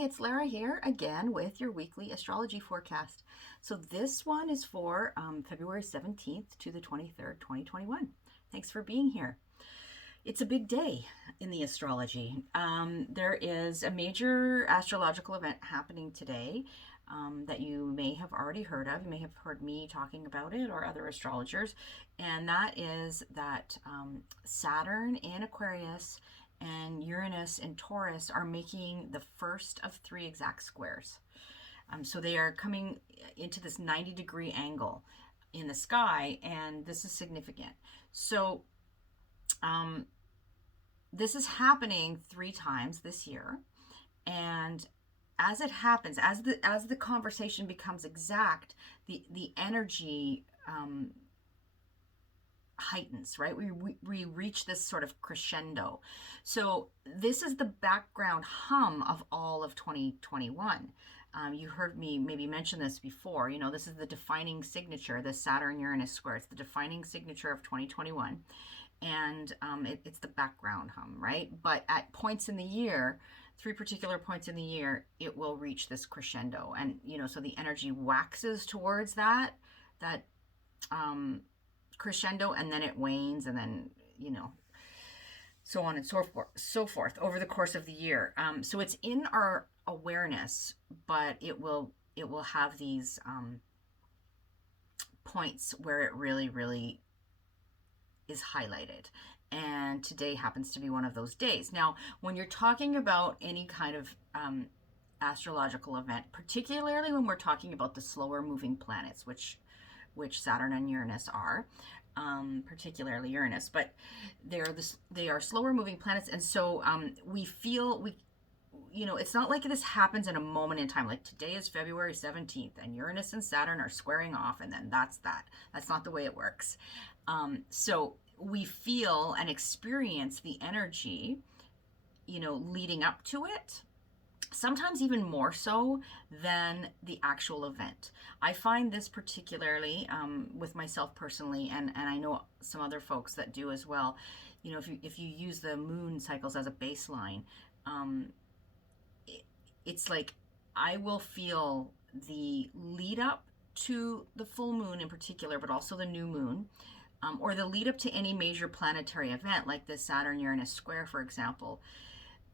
Hey, it's Lara here again with your weekly astrology forecast. So this one is for February 17th to the 23rd, 2021. Thanks for being here. It's a big day in the astrology. There is a major astrological event happening today that you may have already heard of. You may have heard me talking about it or other astrologers, and that is that Saturn in Aquarius and Uranus in Taurus are making the first of three exact squares. So they are coming into this 90-degree angle in the sky, and this is significant. So this is happening three times this year, and as it happens, as the conversation becomes exact, the energy heightens, right? We reach this sort of crescendo. So this is the background hum of all of 2021. You heard me maybe mention this before. You know, this is the defining signature, the Saturn-Uranus Square. It's the defining signature of 2021. And it's the background hum, right? But at points in the year, three particular points in the year, it will reach this crescendo. And, you know, so the energy waxes towards that crescendo, and then it wanes, and then, you know, so on and so forth over the course of the year. So it's in our awareness, but it will have these points where it really is highlighted. And today happens to be one of those days. Now, when you're talking about any kind of astrological event, particularly when we're talking about the slower moving planets, which Saturn and Uranus are, particularly Uranus, but they are slower moving planets, and so you know, it's not like this happens in a moment in time. Like today is February 17th, and Uranus and Saturn are squaring off, and then that's that. That's not the way it works. So we feel and experience the energy, you know, leading up to it, sometimes even more so than the actual event. I find this particularly with myself personally, and I know some other folks that do as well. You know, if you use the moon cycles as a baseline, it's like I will feel the lead up to the full moon in particular, but also the new moon, or the lead up to any major planetary event like the Saturn-Uranus square, for example,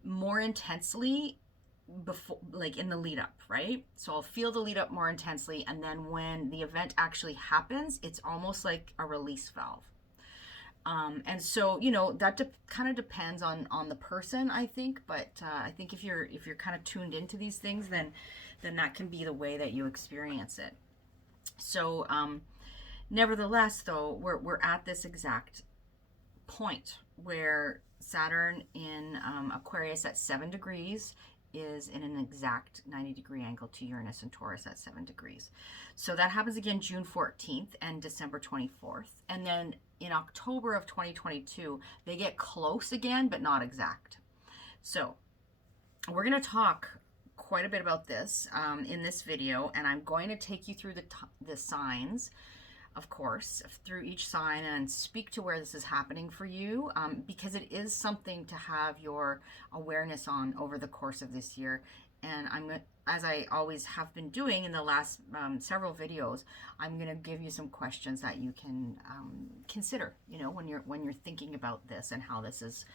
more intensely before, like in the lead up, right? So I'll feel the lead up more intensely, and then when the event actually happens, it's almost like a release valve. And so, you know, that kind of depends on the person, I think. But I think if you're kind of tuned into these things, then that can be the way that you experience it. So, nevertheless, though, we're at this exact point where Saturn in Aquarius at 7 degrees is in an exact 90-degree angle to Uranus and Taurus at 7 degrees. So that happens again June 14th and December 24th. And then in October of 2022, they get close again, but not exact. So we're going to talk quite a bit about this in this video, and I'm going to take you through the signs, of course, through each sign, and speak to where this is happening for you, because it is something to have your awareness on over the course of this year. And as I always have been doing in the last several videos, I'm going to give you some questions that you can consider, you know, when you're thinking about this and how this is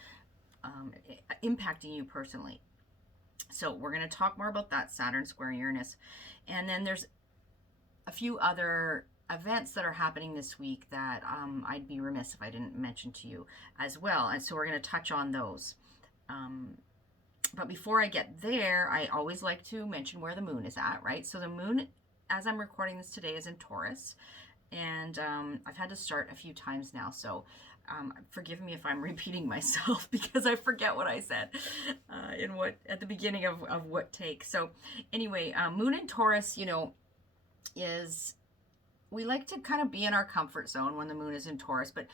impacting you personally. So we're going to talk more about that Saturn square Uranus, and then there's a few other events that are happening this week that I'd be remiss if I didn't mention to you as well. And so we're going to touch on those. But before I get there, I always like to mention where the moon is at, right? So the moon, as I'm recording this today, is in Taurus. And I've had to start a few times now. So forgive me if I'm repeating myself because I forget what I said at the beginning of what take. So anyway, moon in Taurus, you know, we like to kind of be in our comfort zone when the moon is in Taurus, but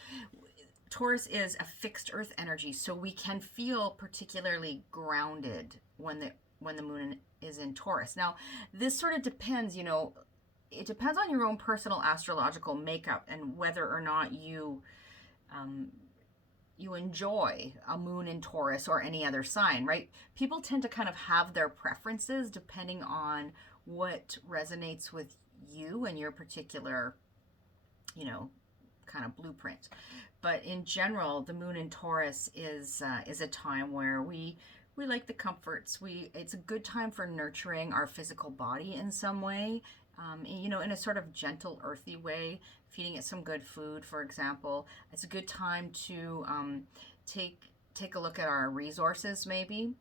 Taurus is a fixed earth energy, so we can feel particularly grounded when the moon is in Taurus. Now, this sort of depends, you know, it depends on your own personal astrological makeup and whether or not you you enjoy a moon in Taurus or any other sign, right? People tend to kind of have their preferences depending on what resonates with you and your particular, you know, kind of blueprint. But in general, the moon in Taurus is a time where we like the comforts. It's a good time for nurturing our physical body in some way, you know, in a sort of gentle, earthy way, feeding it some good food, for example. It's a good time to take a look at our resources, maybe,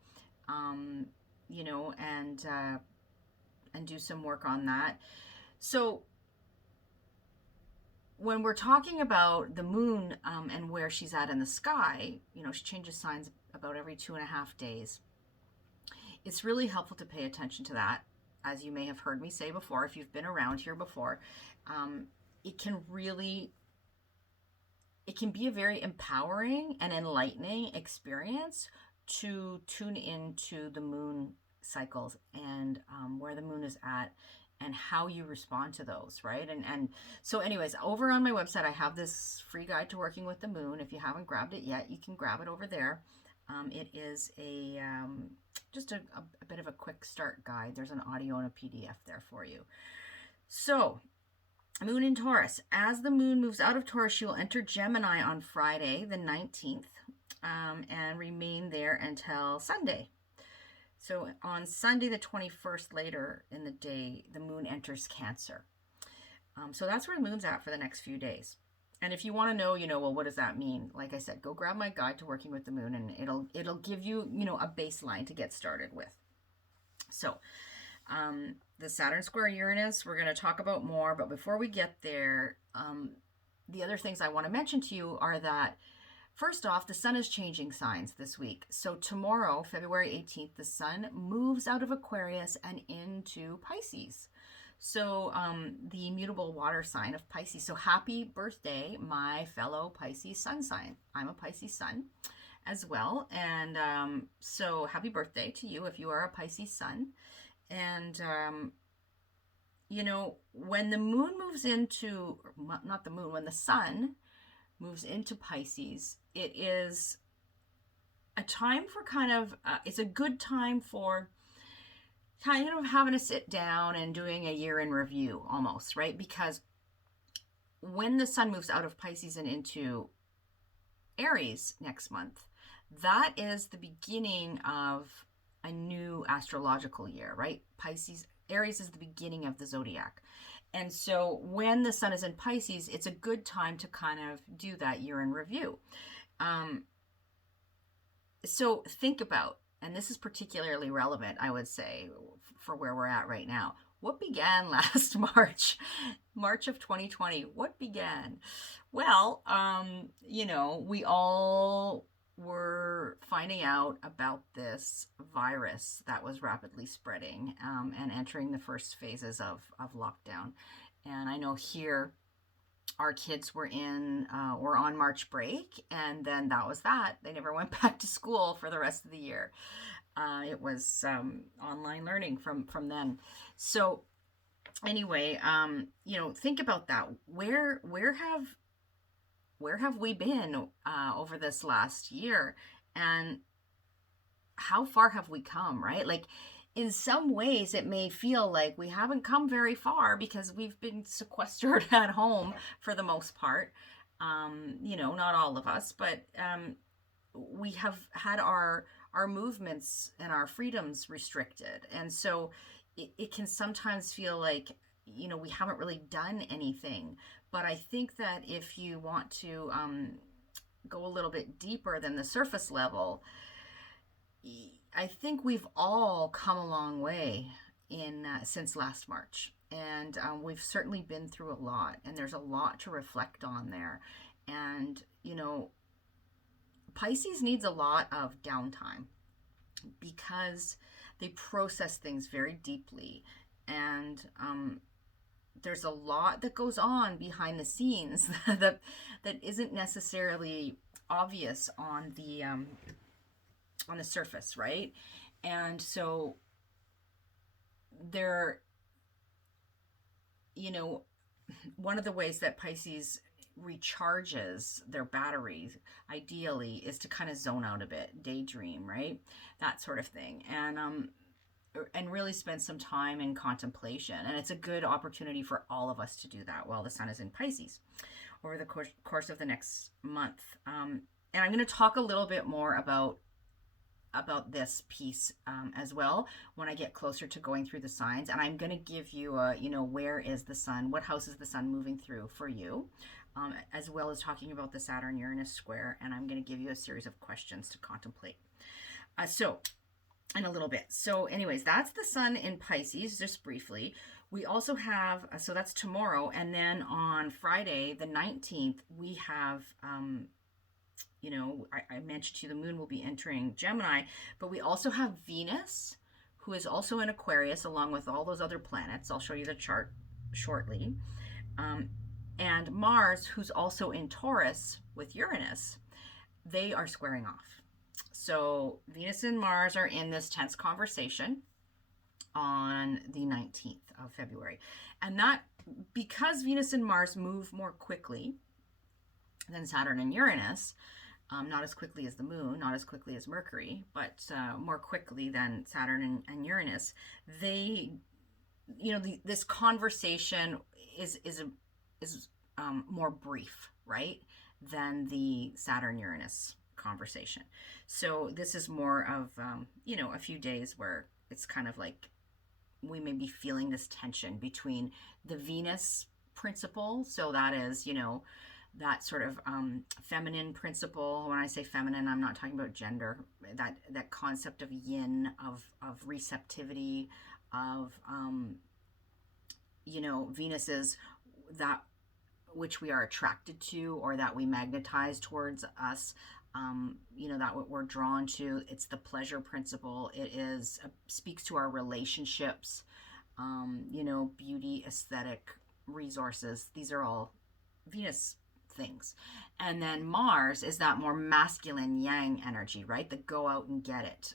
um, you know, and do some work on that. So when we're talking about the moon and where she's at in the sky, you know, she changes signs about every 2.5 days. It's really helpful to pay attention to that. As you may have heard me say before, if you've been around here before, um, it can really, it can be a very empowering and enlightening experience to tune into the moon cycles and where the moon is at and how you respond to those, right? And so anyways, over on my website, I have this free guide to working with the moon. If you haven't grabbed it yet, you can grab it over there. It is just a bit of a quick start guide. There's an audio and a PDF there for you. So, moon in Taurus. As the moon moves out of Taurus, she will enter Gemini on Friday, the 19th, and remain there until Sunday. So on Sunday, the 21st, later in the day, the moon enters Cancer. So that's where the moon's at for the next few days. And if you want to know, you know, well, what does that mean? Like I said, go grab my guide to working with the moon, and it'll give you, you know, a baseline to get started with. So the Saturn square Uranus, we're going to talk about more. But before we get there, the other things I want to mention to you are that, first off, the sun is changing signs this week. So tomorrow, February 18th, the sun moves out of Aquarius and into Pisces. So the immutable water sign of Pisces. So happy birthday, my fellow Pisces sun sign. I'm a Pisces sun as well. And so happy birthday to you if you are a Pisces sun. And, you know, when the moon moves into, not the moon, when the sun moves into Pisces, it is a time for kind of, it's a good time for kind of having to sit down and doing a year in review almost, right? Because when the sun moves out of Pisces and into Aries next month, that is the beginning of a new astrological year, right? Aries is the beginning of the zodiac. And so when the sun is in Pisces, it's a good time to kind of do that year in review. So think about, and this is particularly relevant, I would say, for where we're at right now. What began last March of 2020? What began? Well, you know, we all were finding out about this virus that was rapidly spreading and entering the first phases of lockdown. And I know here our kids were on March break, and then that was that. They never went back to school for the rest of the year. It was online learning from then. So anyway, you know, think about that. Where have we been over this last year, and how far have we come, right? Like, in some ways it may feel like we haven't come very far because we've been sequestered at home for the most part. You know, not all of us, but we have had our movements and our freedoms restricted. And so it can sometimes feel like, you know, we haven't really done anything. But I think that if you want to go a little bit deeper than the surface level, I think we've all come a long way since last March. And we've certainly been through a lot. And there's a lot to reflect on there. And, you know, Pisces needs a lot of downtime because they process things very deeply. And there's a lot that goes on behind the scenes that isn't necessarily obvious on the surface, right? And so there, you know, one of the ways that Pisces recharges their batteries ideally is to kind of zone out a bit, daydream, right? That sort of thing. And really spend some time in contemplation. And it's a good opportunity for all of us to do that while the sun is in Pisces over the course of the next month. And I'm going to talk a little bit more about this piece as well when I get closer to going through the signs. And I'm going to give you a, where is the sun? What house is the sun moving through for you? As well as talking about the Saturn-Uranus square. And I'm going to give you a series of questions to contemplate. So in a little bit. So anyways, that's the sun in Pisces, just briefly. We also have, so that's tomorrow. And then on Friday, the 19th, we have, I mentioned to you the moon will be entering Gemini, but we also have Venus, who is also in Aquarius, along with all those other planets. I'll show you the chart shortly. And Mars, who's also in Taurus with Uranus, they are squaring off. So Venus and Mars are in this tense conversation on the 19th of February. And that, because Venus and Mars move more quickly than Saturn and Uranus, not as quickly as the moon, not as quickly as Mercury, but more quickly than Saturn and Uranus, they, this conversation is more brief, right, than the Saturn-Uranus conversation. So this is more of, a few days where it's kind of like we may be feeling this tension between the Venus principle. So that is, that sort of feminine principle. When I say feminine, I'm not talking about gender. That concept of yin, of receptivity, of, Venus is that which we are attracted to or that we magnetize towards us. That what we're drawn to. It's the pleasure principle. It is speaks to our relationships, beauty, aesthetic, resources. These are all Venus things. And then Mars is that more masculine yang energy, right? The go out and get it.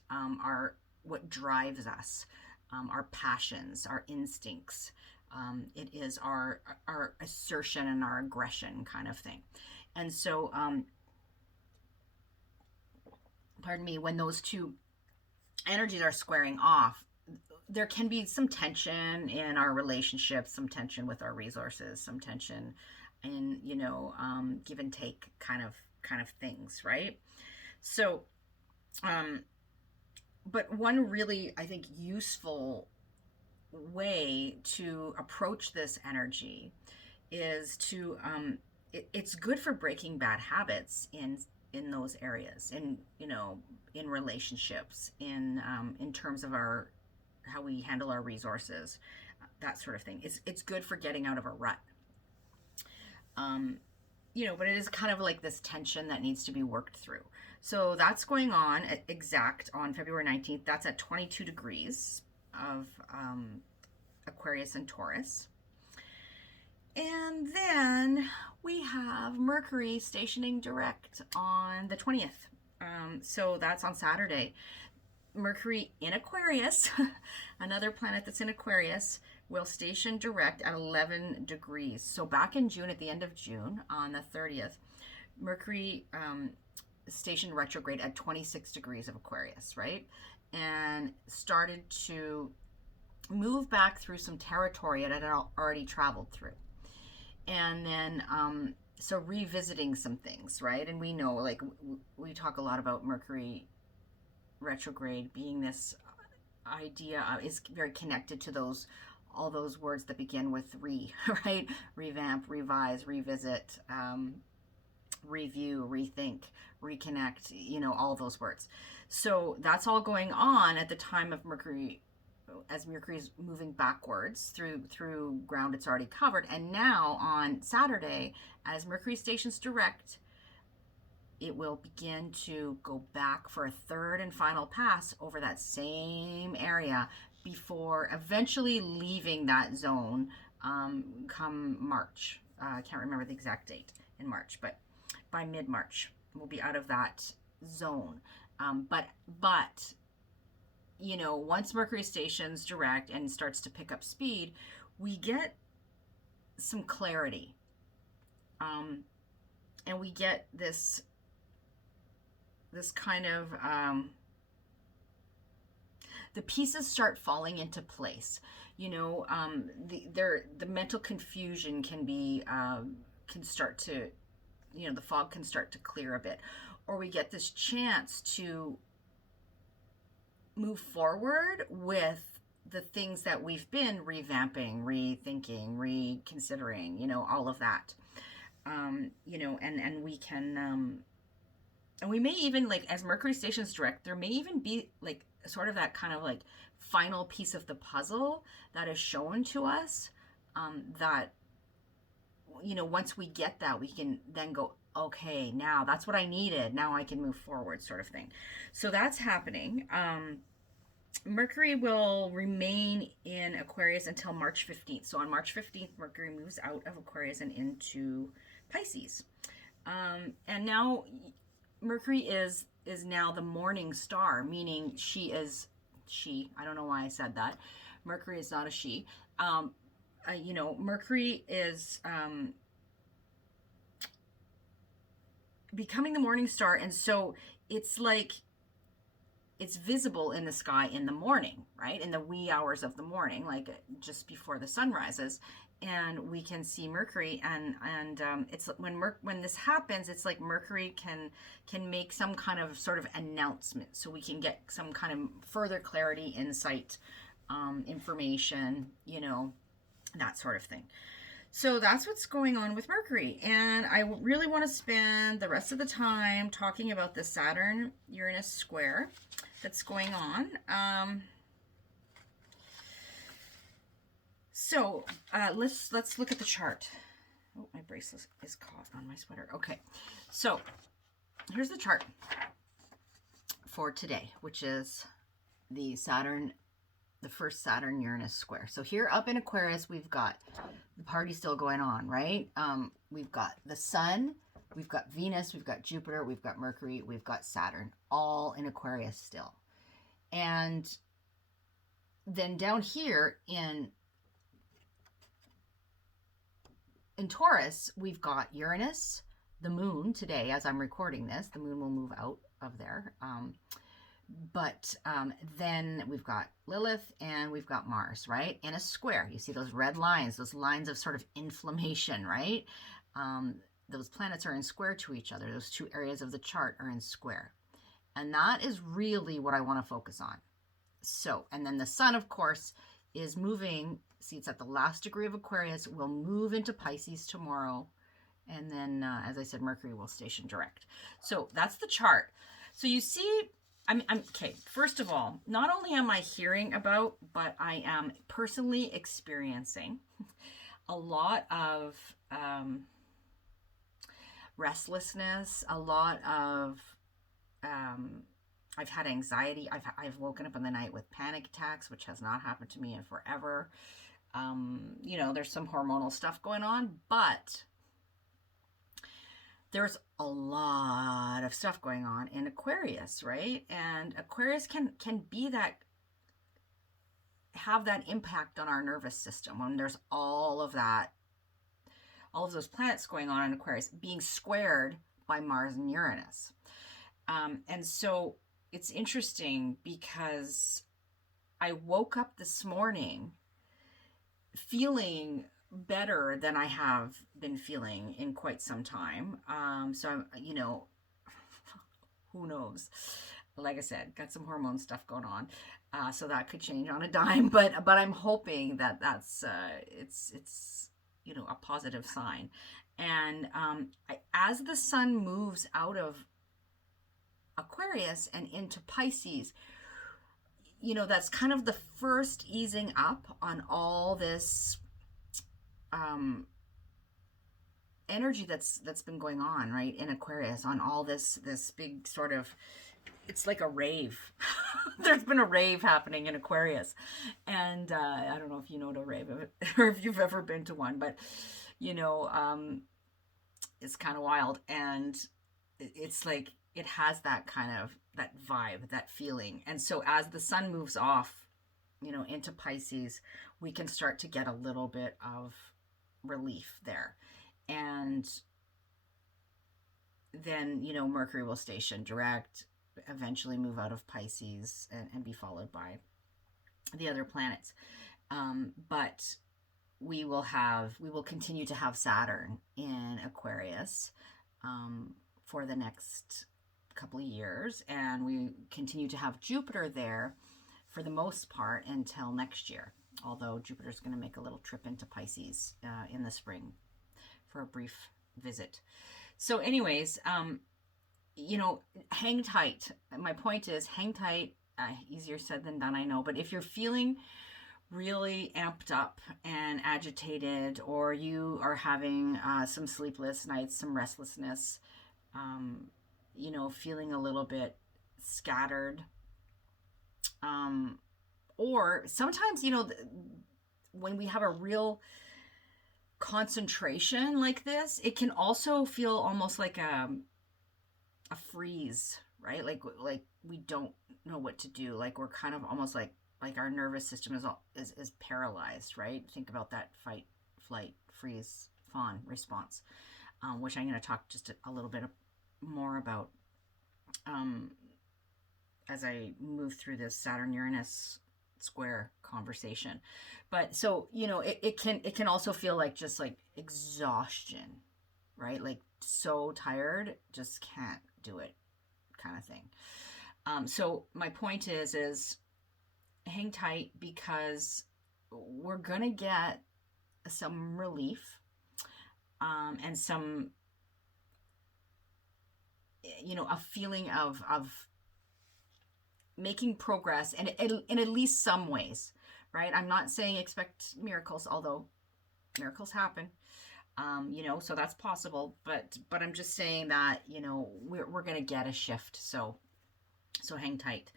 What drives us, our passions, our instincts. It is our assertion and our aggression kind of thing. And so, pardon me, when those two energies are squaring off, there can be some tension in our relationships, some tension with our resources, some tension in, give and take kind of things, right? So, but one really, I think, useful way to approach this energy is to, it's good for breaking bad habits in those areas, in relationships, in terms of how we handle our resources, that sort of thing. It's good for getting out of a rut. But it is kind of like this tension that needs to be worked through. So that's going on on February 19th. That's at 22 degrees of Aquarius and Taurus. And then we have Mercury stationing direct on the 20th. So that's on Saturday. Mercury in Aquarius, another planet that's in Aquarius, will station direct at 11 degrees. So back in June, at the end of June, on the 30th, Mercury stationed retrograde at 26 degrees of Aquarius, right? And started to move back through some territory it had already traveled through. And then, so revisiting some things, right? And we know, like, we talk a lot about Mercury retrograde being this idea is very connected to all those words that begin with right? Revamp, revise, revisit, review, rethink, reconnect, all those words. So that's all going on at the time of Mercury, as Mercury is moving backwards through ground it's already covered. And now on Saturday, as Mercury stations direct, it will begin to go back for a third and final pass over that same area before eventually leaving that zone come March. I can't remember the exact date in March, but by mid-March, we'll be out of that zone. But once Mercury stations direct and starts to pick up speed, we get some clarity. and we get this kind of the pieces start falling into place. The mental confusion can start to, the fog can start to clear a bit, or we get this chance to move forward with the things that we've been revamping, rethinking, reconsidering, all of that. And we can, and we may even, like, as Mercury stations direct, there may even be like sort of that kind of like final piece of the puzzle that is shown to us, that, once we get that, we can then go, okay, now that's what I needed. Now I can move forward, sort of thing. So that's happening. Mercury will remain in Aquarius until March 15th. So on March 15th, Mercury moves out of Aquarius and into Pisces. And now Mercury is now the morning star, meaning she. I don't know why I said that. Mercury is not a she. Mercury is becoming the morning star, and so it's like it's visible in the sky in the morning, right? In the wee hours of the morning, like just before the sun rises, and we can see Mercury. And it's when this happens, it's like Mercury can make some kind of sort of announcement, so we can get some kind of further clarity, insight, information, that sort of thing. So that's what's going on with Mercury. And I really want to spend the rest of the time talking about the Saturn-Uranus square that's going on. So let's look at the chart. Oh, my bracelet is caught on my sweater. Okay, so here's the chart for today, which is the first Saturn-Uranus square. So here up in Aquarius, we've got the party still going on, right? We've got the sun, we've got Venus, we've got Jupiter, we've got Mercury, we've got Saturn, all in Aquarius still. And then down here in Taurus, we've got Uranus, the moon today. As I'm recording this, the moon will move out of there. But then we've got Lilith and we've got Mars, right? In a square. You see those red lines, those lines of sort of inflammation, right? Those planets are in square to each other. Those two areas of the chart are in square. And that is really what I want to focus on. So, and then the sun, of course, is moving. See, it's at the last degree of Aquarius. We'll move into Pisces tomorrow. And then, as I said, Mercury will station direct. So that's the chart. So you see, I'm okay. First of all, not only am I hearing about, but I am personally experiencing a lot of restlessness, a lot of I've had anxiety. I've woken up in the night with panic attacks, which has not happened to me in forever. There's some hormonal stuff going on, but there's a lot of stuff going on in Aquarius, right? And Aquarius can be that, have that impact on our nervous system when there's all of those planets going on in Aquarius being squared by Mars and Uranus. And so it's interesting because I woke up this morning feeling better than I have been feeling in quite some time. So, who knows? Like I said, got some hormone stuff going on. So that could change on a dime, but I'm hoping that that's, it's a positive sign. And as the sun moves out of Aquarius and into Pisces, that's kind of the first easing up on all this energy that's been going on, right, in Aquarius, on all this big sort of, it's like a rave. There's been a rave happening in Aquarius, and I don't know if you know what a rave or if you've ever been to one, but it's kind of wild, and it's like it has that kind of that vibe, that feeling. And so as the sun moves off, into Pisces, we can start to get a little bit of relief there. And then, Mercury will station direct, eventually move out of Pisces and be followed by the other planets. But we will continue to have Saturn in Aquarius for the next couple of years, and we continue to have Jupiter there for the most part until next year, although Jupiter's going to make a little trip into Pisces in the spring for a brief visit. So anyways, hang tight. My point is, hang tight. Easier said than done, I know, but if you're feeling really amped up and agitated, or you are having some sleepless nights, some restlessness, feeling a little bit scattered, or sometimes, when we have a real concentration like this, it can also feel almost like a freeze, right? Like we don't know what to do. Like we're kind of almost like our nervous system is paralyzed, right? Think about that fight, flight, freeze, fawn response, which I'm going to talk just a little bit more about as I move through this Saturn-Uranus Square conversation. But so, it can also feel like just like exhaustion, right? Like so tired, just can't do it kind of thing. So my point is hang tight, because we're going to get some relief and some, a feeling of making progress, and in at least some ways, right? I'm not saying expect miracles, although miracles happen, so that's possible, but I'm just saying that, we're going to get a shift. So hang tight.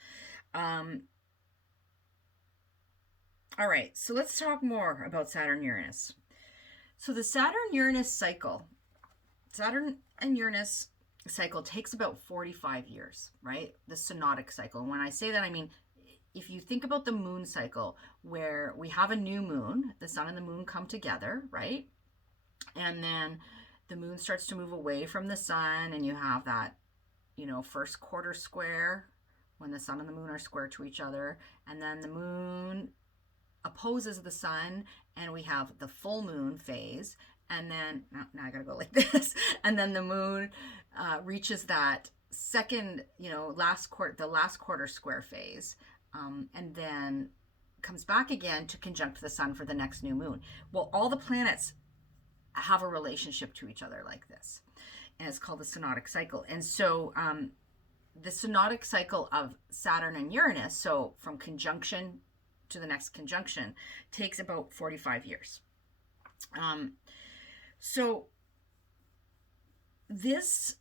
All right, so let's talk more about Saturn-Uranus. So the Saturn-Uranus cycle, Saturn and Uranus cycle takes about 45 years, right? The synodic cycle. And when I say that, I mean, if you think about the moon cycle, where we have a new moon, the sun and the moon come together, right? And then the moon starts to move away from the sun, and you have that, first quarter square when the sun and the moon are square to each other. And then the moon opposes the sun, and we have the full moon phase. And then, now I gotta go like this. And then the moon reaches that second, the last quarter square phase, and then comes back again to conjunct the sun for the next new moon. Well, all the planets have a relationship to each other like this, and it's called the synodic cycle. And so the synodic cycle of Saturn and Uranus, so from conjunction to the next conjunction, takes about 45 years. So this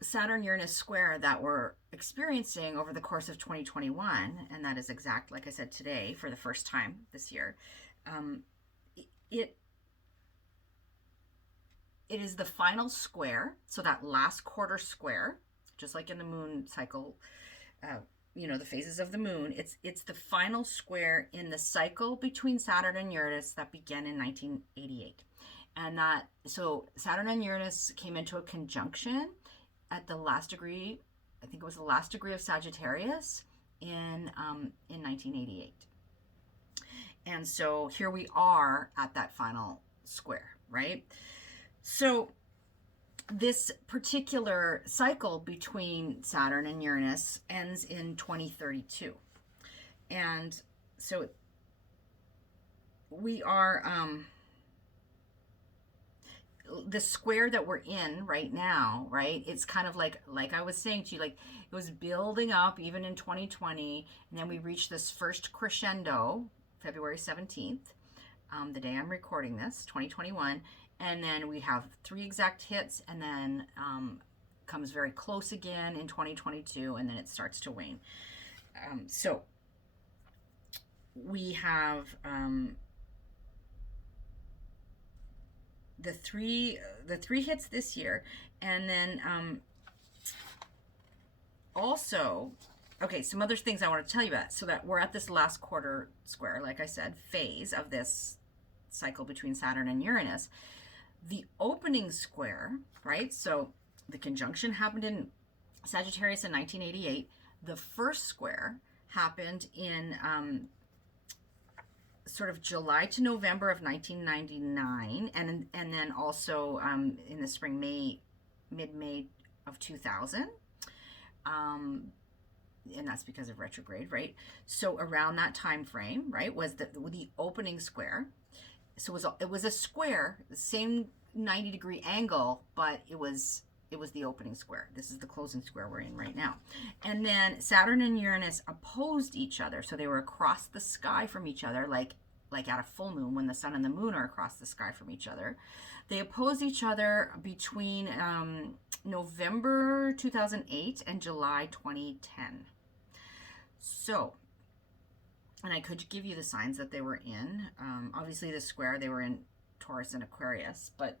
Saturn-Uranus square that we're experiencing over the course of 2021, and that is exact, like I said, today for the first time this year, it is the final square. So that last quarter square, just like in the moon cycle, the phases of the moon, it's the final square in the cycle between Saturn and Uranus that began in 1988. And so Saturn and Uranus came into a conjunction at the last degree, I think it was the last degree of Sagittarius in 1988. And so here we are at that final square, right? So this particular cycle between Saturn and Uranus ends in 2032. And so we are, the square that we're in right now, right? It's kind of like I was saying to you, like it was building up even in 2020. And then we reached this first crescendo, February 17th, the day I'm recording this, 2021. And then we have 3 exact hits, and then comes very close again in 2022, and then it starts to wane. So we have the three hits this year, and then also, okay, some other things I want to tell you about. So that we're at this last quarter square, like I said, phase of this cycle between Saturn and Uranus. The opening square, right? So The conjunction happened in Sagittarius in 1988. The first square happened in sort of July to November of 1999, and then also in the spring, mid-May of 2000. And that's because of retrograde, right? So around that time frame, right, was the opening square. So it was a square, the same 90-degree angle, but it was the opening square. This is the closing square we're in right now. And then Saturn and Uranus opposed each other. So they were across the sky from each other, like at a full moon when the sun and the moon are across the sky from each other. They opposed each other between November 2008 and July 2010. So, and I could give you the signs that they were in. Obviously, the square, they were in Taurus and Aquarius, but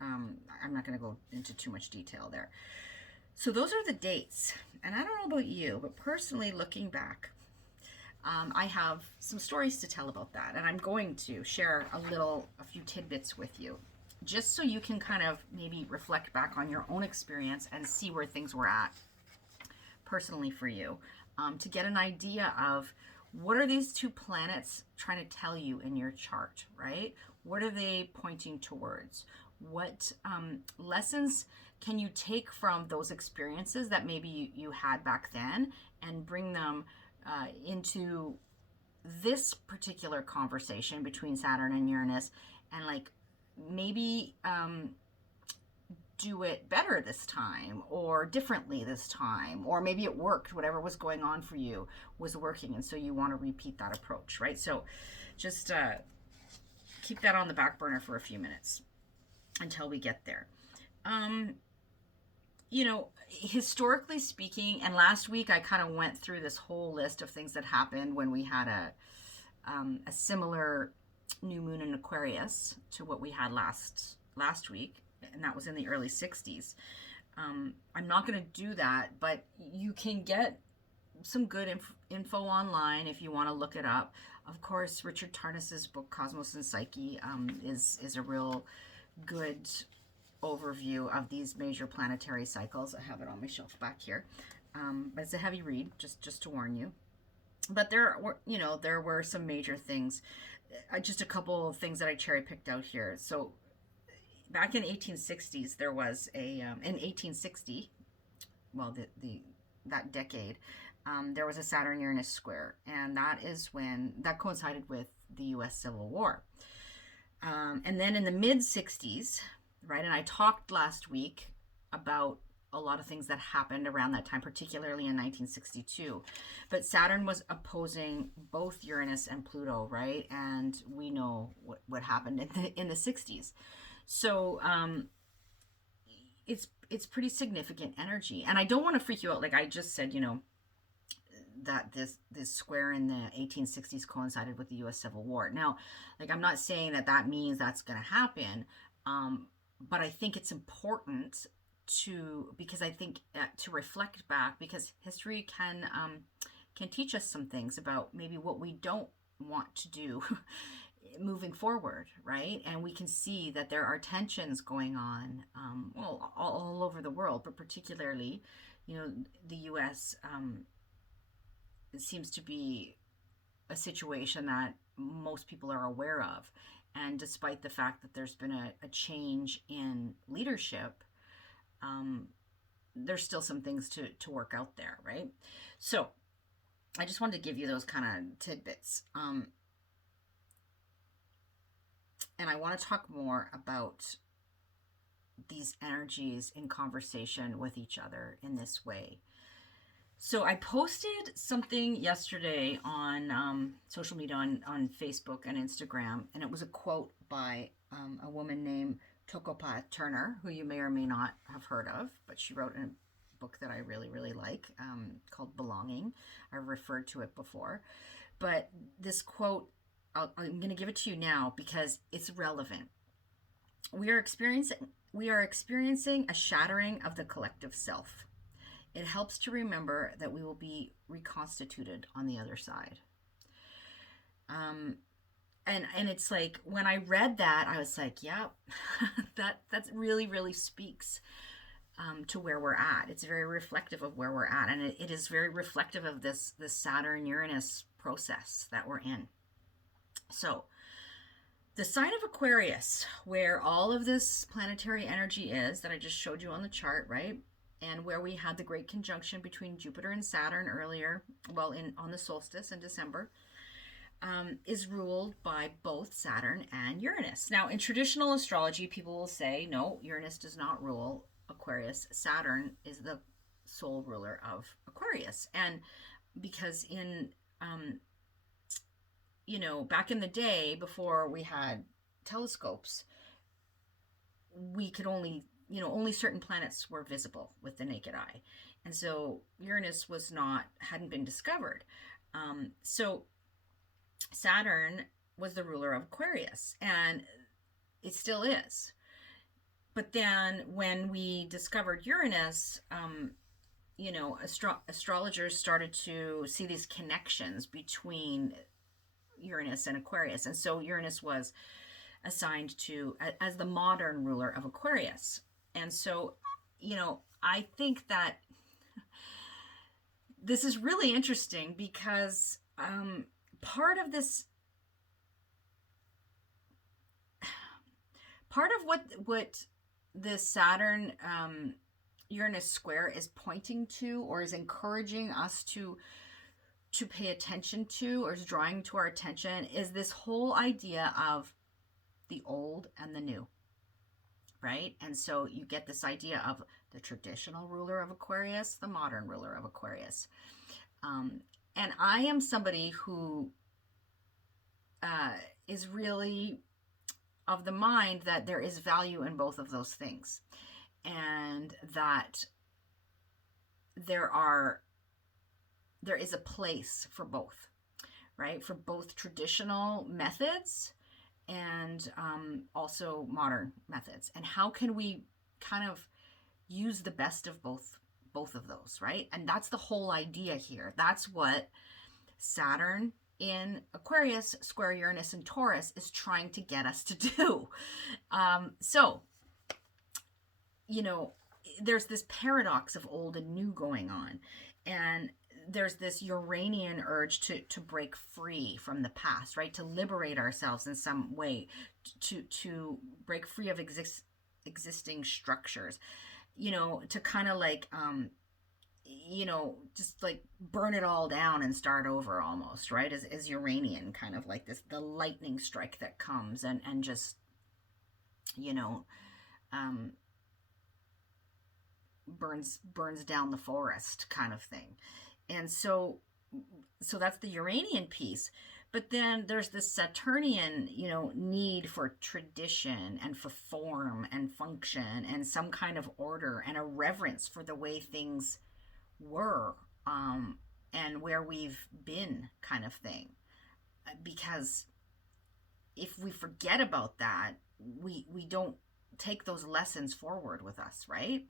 I'm not going to go into too much detail there. So those are the dates. And I don't know about you, but personally looking back, I have some stories to tell about that. And I'm going to share a few tidbits with you, just so you can kind of maybe reflect back on your own experience and see where things were at personally for you, to get an idea of what are these two planets trying to tell you in your chart, right? What are they pointing towards? What lessons can you take from those experiences that maybe you had back then and bring them into this particular conversation between Saturn and Uranus, and like maybe do it better this time or differently this time, or maybe it worked, whatever was going on for you was working, and so you want to repeat that approach, right? So just keep that on the back burner for a few minutes until we get there. Historically speaking, and last week I kind of went through this whole list of things that happened when we had a similar new moon in Aquarius to what we had last week, and that was in the early 60s. I'm not going to do that, but you can get some good info online if you want to look it up. Of course, Richard Tarnas's book Cosmos and Psyche is a real good overview of these major planetary cycles. I have it on my shelf back here, but it's a heavy read, just to warn you. But there were some major things, just a couple of things that I cherry picked out here. So back in 1860s, there was in 1860, well, that decade, there was a Saturn-Uranus square, and that coincided with the U.S. Civil War. And then in the mid-60s, right, and I talked last week about a lot of things that happened around that time, particularly in 1962. But Saturn was opposing both Uranus and Pluto, right? And we know what happened in the 60s. So it's pretty significant energy. And I don't want to freak you out. Like I just said, that this square in the 1860s coincided with the U.S. Civil War. Now, like I'm not saying that means that's going to happen, but I think it's important because I think to reflect back, because history can teach us some things about maybe what we don't want to do moving forward, right? And we can see that there are tensions going on, all over the world, but particularly, the U.S. It seems to be a situation that most people are aware of. And despite the fact that there's been a change in leadership, there's still some things to work out there, right? So I just wanted to give you those kind of tidbits. And I want to talk more about these energies in conversation with each other in this way. So I posted something yesterday on social media, on Facebook and Instagram, and it was a quote by a woman named Tokopa Turner, who you may or may not have heard of, but she wrote a book that I really, really like, called Belonging. I've referred to it before. But this quote, I'm going to give it to you now because it's relevant. We are experiencing a shattering of the collective self. It helps to remember that we will be reconstituted on the other side. And it's like, when I read that, I was like, yeah, that really, really speaks to where we're at. It's very reflective of where we're at, and it is very reflective of this Saturn-Uranus process that we're in. So the sign of Aquarius, where all of this planetary energy is that I just showed you on the chart, right? And where we had the great conjunction between Jupiter and Saturn earlier, well, on the solstice in December, is ruled by both Saturn and Uranus. Now, in traditional astrology, people will say, no, Uranus does not rule Aquarius. Saturn is the sole ruler of Aquarius. And because back in the day, before we had telescopes, we could only certain planets were visible with the naked eye. And so Uranus hadn't been discovered. So Saturn was the ruler of Aquarius, and it still is. But then when we discovered Uranus, astrologers started to see these connections between Uranus and Aquarius. And so Uranus was assigned as the modern ruler of Aquarius. And so, I think that this is really interesting because part of what this Saturn Uranus square is pointing to, or is encouraging us to pay attention to, or is drawing to our attention, is this whole idea of the old and the new, right? And so you get this idea of the traditional ruler of Aquarius, the modern ruler of Aquarius. And I am somebody who is really of the mind that there is value in both of those things, and that there is a place for both, right? For both traditional methods and also modern methods. And how can we kind of use the best of both of those, right? And that's the whole idea here. That's what Saturn in Aquarius square Uranus and Taurus is trying to get us to do. So there's this paradox of old and new going on, and there's this Uranian urge to break free from the past, right? To liberate ourselves in some way, to break free of existing structures, to kind of like, just like burn it all down and start over almost, right? As Uranian, kind of like the lightning strike that comes and just, burns down the forest kind of thing. And so that's the Uranian piece. But then there's this Saturnian, need for tradition and for form and function and some kind of order and a reverence for the way things were, and where we've been, kind of thing. Because if we forget about that, we don't take those lessons forward with us, right?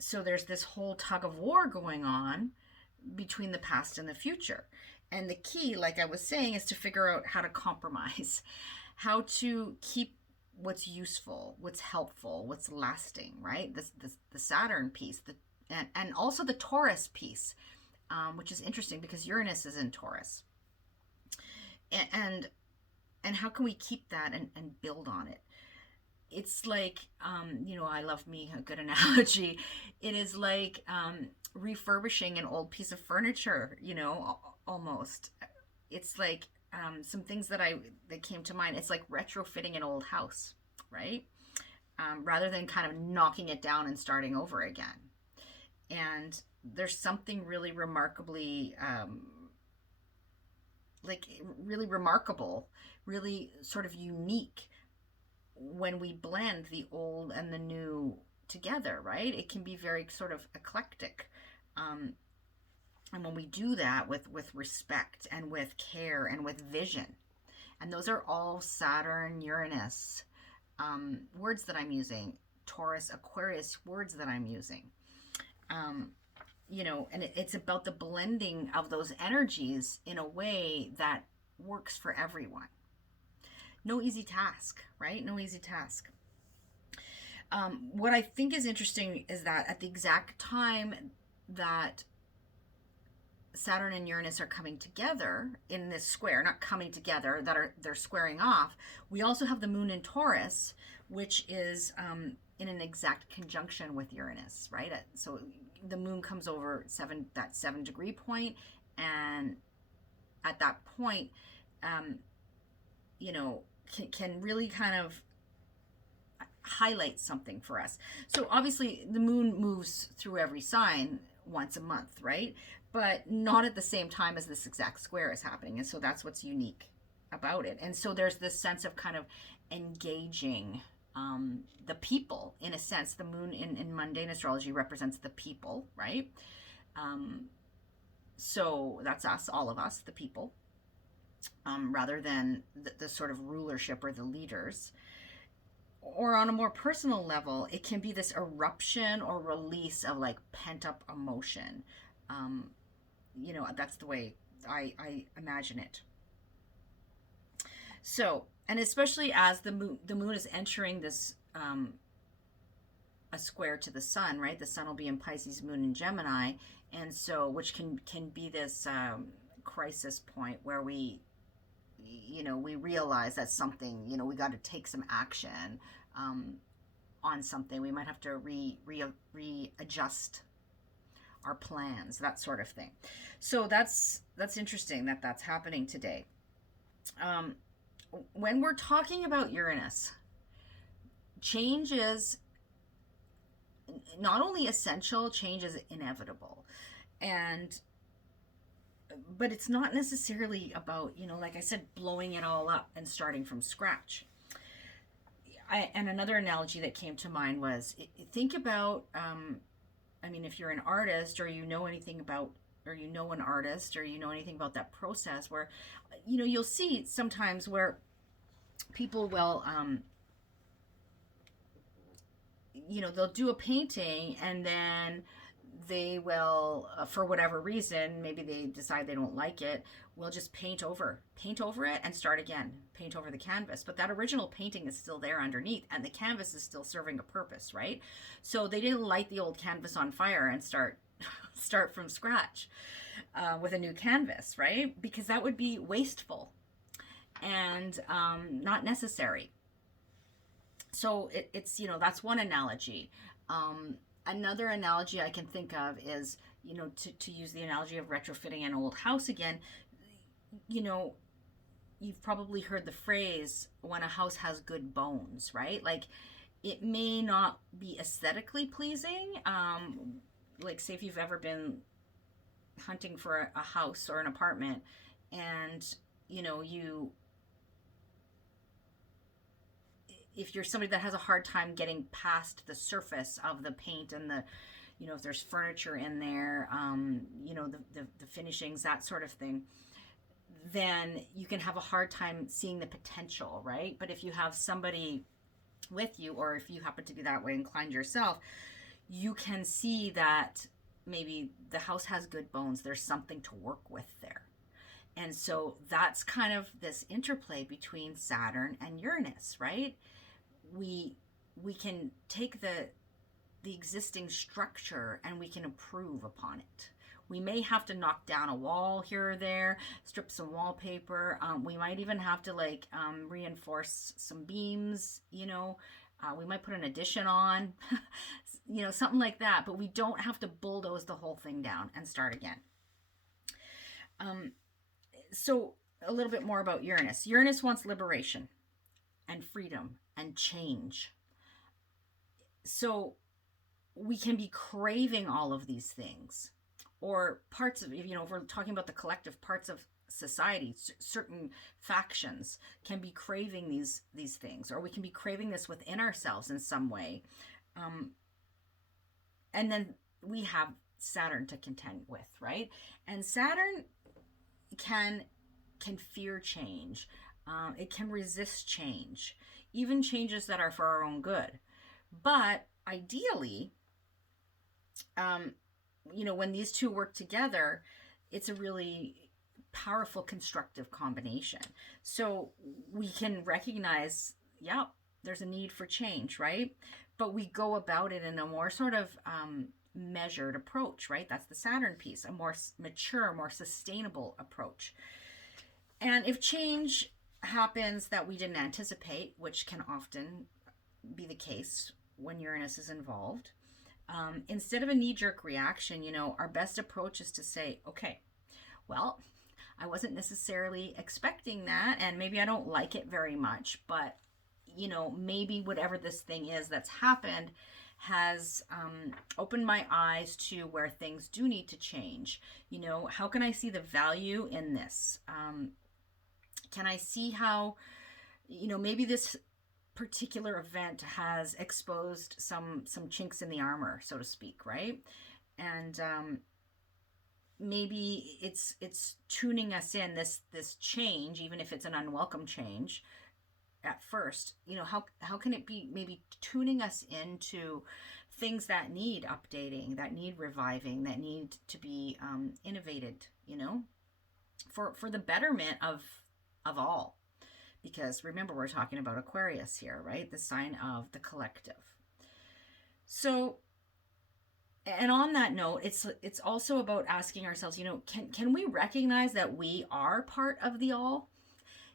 So there's this whole tug of war going on between the past and the future. And the key, like I was saying, is to figure out how to compromise, how to keep what's useful, what's helpful, what's lasting, right? The Saturn piece, and also the Taurus piece, which is interesting because Uranus is in Taurus. And how can we keep that and build on it? It's like, I love me a good analogy. It is like refurbishing an old piece of furniture, almost. It's like some things that came to mind. It's like retrofitting an old house, right? Rather than kind of knocking it down and starting over again. And there's something really remarkably, really remarkable, really sort of unique when we blend the old and the new together, right? It can be very sort of eclectic. And when we do that with respect and with care and with vision, and those are all Saturn, Uranus words that I'm using, Taurus, Aquarius words that I'm using. And it's about the blending of those energies in a way that works for everyone. No easy task, right? No easy task. What I think is interesting is that at the exact time that Saturn and Uranus are coming together in this square, not coming together, they're squaring off. We also have the moon in Taurus, which is in an exact conjunction with Uranus, right? So the moon comes over that 7 degree point, and at that point, you know, can really kind of highlight something for us. So obviously the moon moves through every sign once a month, right? But not at the same time as this exact square is happening. And so that's what's unique about it. And so there's this sense of kind of engaging the people, in a sense. The moon in mundane astrology represents the people, right? So that's us, all of us, the people, rather than the sort of rulership or the leaders. Or on a more personal level, it can be this eruption or release of like pent up emotion. You know, that's the way I imagine it. So, and especially as the moon is entering this a square to the sun, right? The sun will be in Pisces, moon in Gemini, and so which can be this crisis point where we realize that something, we got to take some action on something. We might have to readjust our plans, that sort of thing. So that's interesting that that's happening today. When we're talking about Uranus, change is not only essential, change is inevitable. But it's not necessarily about, like I said, blowing it all up and starting from scratch. And another analogy that came to mind was, think about, if you're an artist, or you know anything about, or you know an artist, or you know anything about that process, where, you'll see sometimes where people will, they'll do a painting, and then they will, for whatever reason, maybe they decide they don't like it, will just paint over it and start again, paint over the canvas. But that original painting is still there underneath, and the canvas is still serving a purpose, right? So they didn't light the old canvas on fire and start from scratch with a new canvas, right? Because that would be wasteful and not necessary. So it's that's one analogy. Another analogy I can think of is, to use the analogy of retrofitting an old house again. You've probably heard the phrase, when a house has good bones, right? Like, it may not be aesthetically pleasing. Like, say if you've ever been hunting for a house or an apartment, and if you're somebody that has a hard time getting past the surface of the paint and the, if there's furniture in there, the finishings, that sort of thing, then you can have a hard time seeing the potential, right? But if you have somebody with you, or if you happen to be that way inclined yourself, you can see that maybe the house has good bones. There's something to work with there. And so that's kind of this interplay between Saturn and Uranus, right? We can take the existing structure and we can improve upon it. We may have to knock down a wall here or there, strip some wallpaper. We might even have to reinforce some beams, we might put an addition on, something like that. But we don't have to bulldoze the whole thing down and start again. So a little bit more about Uranus. Uranus wants liberation and freedom and change. So we can be craving all of these things, or parts of, if we're talking about the collective parts of society, certain factions can be craving these things, or we can be craving this within ourselves in some way. And then we have Saturn to contend with, right? And Saturn can fear change. It can resist change, even changes that are for our own good. But ideally, when these two work together, it's a really powerful constructive combination. So we can recognize, there's a need for change, right? But we go about it in a more sort of measured approach, right? That's the Saturn piece, a more mature, more sustainable approach. And if change happens that we didn't anticipate, which can often be the case when Uranus is involved, instead of a knee jerk reaction, our best approach is to say, okay, well, I wasn't necessarily expecting that, and maybe I don't like it very much, but maybe whatever this thing is that's happened has opened my eyes to where things do need to change. How can I see the value in this? Can I see how, maybe this particular event has exposed some chinks in the armor, so to speak, right? And maybe it's tuning us in, this change, even if it's an unwelcome change at first. How can it be maybe tuning us into things that need updating, that need reviving, that need to be innovated, for the betterment of all. Because remember, we're talking about Aquarius here, right? The sign of the collective. So, and on that note, it's also about asking ourselves, can we recognize that we are part of the all?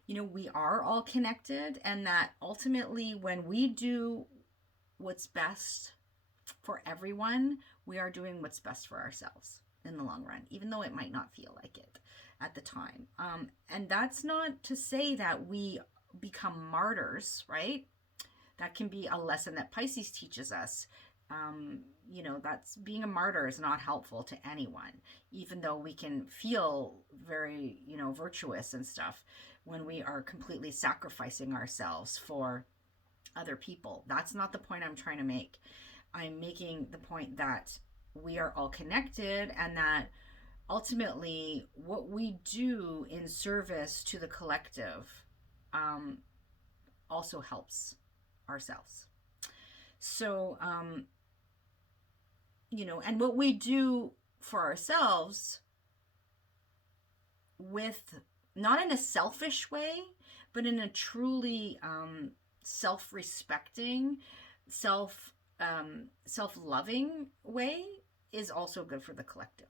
We are all connected, and that ultimately when we do what's best for everyone, we are doing what's best for ourselves in the long run, even though it might not feel like it at the time. And that's not to say that we become martyrs, right? That can be a lesson that Pisces teaches us. That's being a martyr is not helpful to anyone, even though we can feel very, virtuous and stuff when we are completely sacrificing ourselves for other people. That's not the point I'm trying to make. I'm making the point that we are all connected, and that ultimately what we do in service to the collective also helps ourselves. So, and what we do for ourselves with, not in a selfish way, but in a truly self-respecting, self-loving way, is also good for the collective.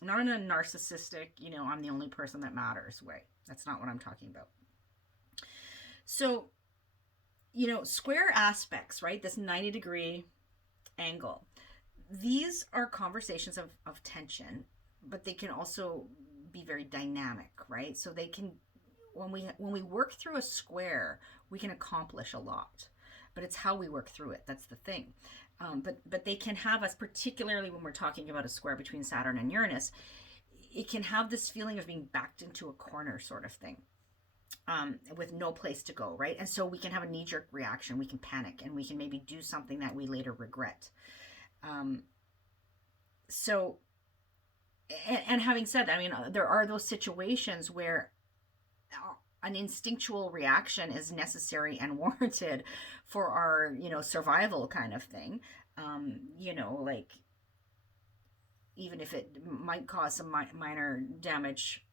Not in a narcissistic, I'm the only person that matters way. That's not what I'm talking about. So, square aspects, right? This 90-degree angle. These are conversations of tension, but they can also be very dynamic, right? So they can, when we work through a square, we can accomplish a lot, but it's how we work through it. That's the thing. But they can have us, particularly when we're talking about a square between Saturn and Uranus, it can have this feeling of being backed into a corner sort of thing, with no place to go, right? And so we can have a knee-jerk reaction. We can panic, and we can maybe do something that we later regret. So, and having said that, there are those situations where an instinctual reaction is necessary and warranted for our, survival kind of thing. Like, even if it might cause some minor damage,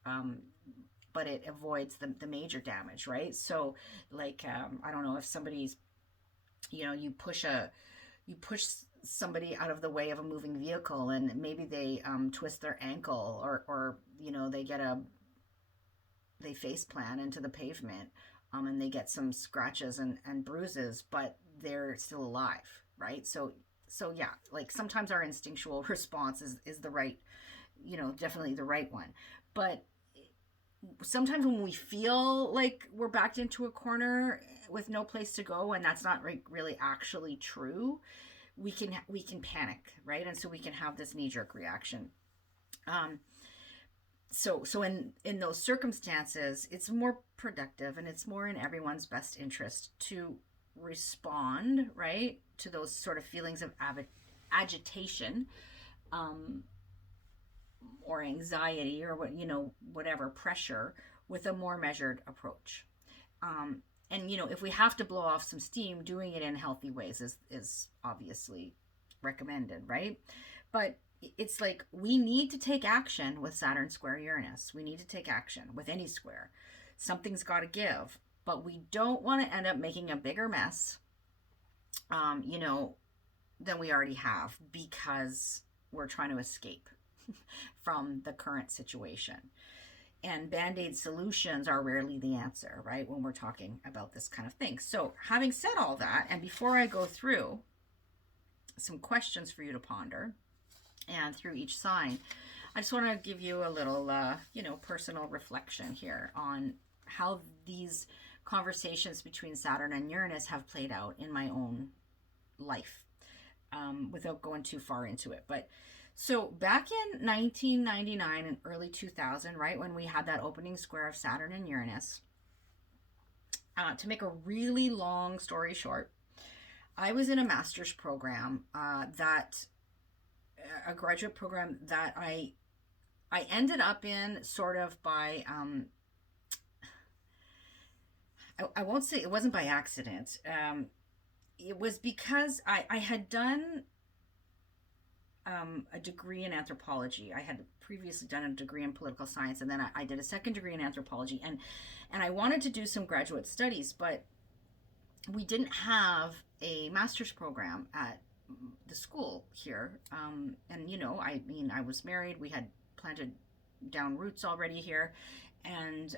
but it avoids the major damage, right? So, like, I don't know, if somebody's, you push somebody out of the way of a moving vehicle, and maybe they twist their ankle, or they face plant into the pavement, and they get some scratches and bruises, but they're still alive, right? So yeah, like, sometimes our instinctual response is the right, definitely the right one. But sometimes when we feel like we're backed into a corner with no place to go, and that's not really actually true, we can panic, right? And so we can have this knee-jerk reaction. So in those circumstances, it's more productive, and it's more in everyone's best interest to respond, right, to those sort of feelings of agitation, or anxiety, or whatever pressure, with a more measured approach. And if we have to blow off some steam, doing it in healthy ways is obviously recommended, right? But it's like, we need to take action with Saturn square Uranus. We need to take action with any square. Something's got to give. but we don't want to end up making a bigger mess, you know, than we already have, because we're trying to escape from the current situation. And band-aid solutions are rarely the answer, right, when we're talking about this kind of thing. So having said all that, and before I go through some questions for you to ponder and through each sign, I just want to give you a little, you know, personal reflection here on how these conversations between Saturn and Uranus have played out in my own life, without going too far into it. But so back in 1999 and early 2000, right, when we had that opening square of Saturn and Uranus, to make a really long story short, I was in a master's program, a graduate program that I ended up in sort of by, I won't say it wasn't by accident. It was because I had done a degree in anthropology. I had previously done a degree in political science, and then I did a second degree in anthropology, and I wanted to do some graduate studies, but we didn't have a master's program at the school here. And you know, I mean, I was married. We had planted down roots already here, and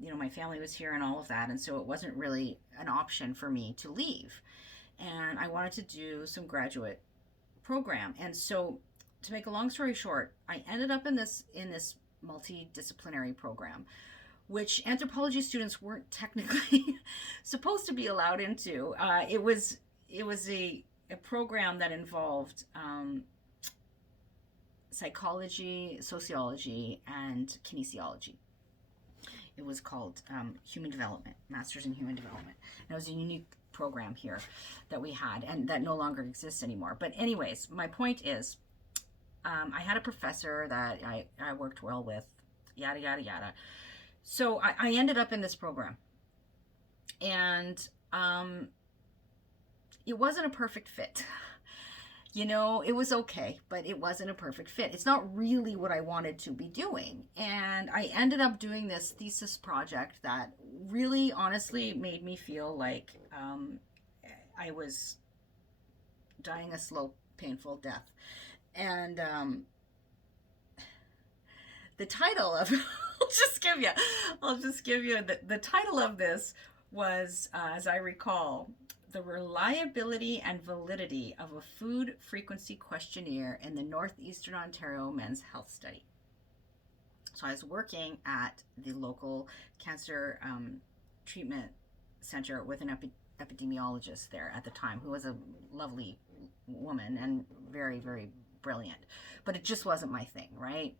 you know, my family was here and all of that, and so it wasn't really an option for me to leave. And I wanted to do some graduate program. And so, to make a long story short, I ended up in this multidisciplinary program, which anthropology students weren't technically supposed to be allowed into. It was a program that involved psychology, sociology, and kinesiology. It was called Human Development, Masters in Human Development. And it was a unique program here that we had, and that no longer exists anymore. But anyways, my point is, I had a professor that I worked well with, yada, yada, yada. So I ended up in this program. And it wasn't a perfect fit. You know, it was okay, but it wasn't a perfect fit. It's not really what I wanted to be doing. And I ended up doing this thesis project that really honestly made me feel like I was dying a slow, painful death. And the title of I'll just give you the title of this was, as I recall, The Reliability and Validity of a Food Frequency Questionnaire in the Northeastern Ontario Men's Health Study. So I was working at the local cancer treatment center with an epidemiologist there at the time, who was a lovely woman and very, very brilliant. But it just wasn't my thing, right?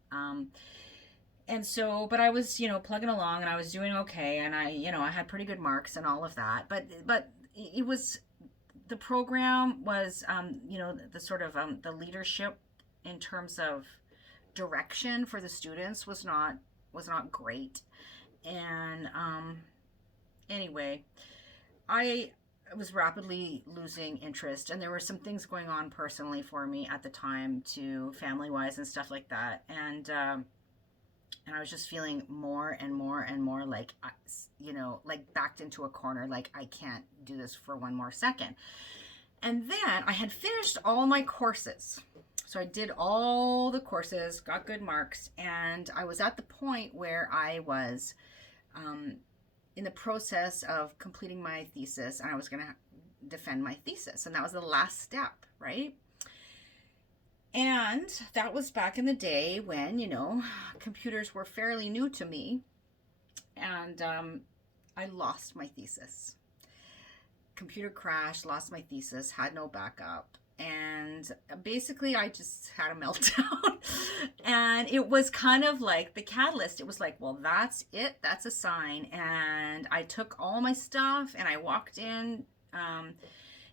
And so, but I was, you know, plugging along, and I was doing okay, and I had pretty good marks and all of that. But it was, the program was, you know, the sort of the leadership in terms of direction for the students was not great. And anyway, I was rapidly losing interest, and there were some things going on personally for me at the time, too, family-wise and stuff like that. And I was just feeling more and more and more like, you know, like backed into a corner, like I can't do this for one more second. And then I had finished all my courses. So I did all the courses, got good marks, and I was at the point where I was in the process of completing my thesis, and I was going to defend my thesis. And that was the last step, right? And that was back in the day when, you know, computers were fairly new to me. And I lost my thesis. Computer crashed, lost my thesis, had no backup. And basically I just had a meltdown. And it was kind of like the catalyst. It was like, well, that's it. That's a sign. And I took all my stuff and I walked in,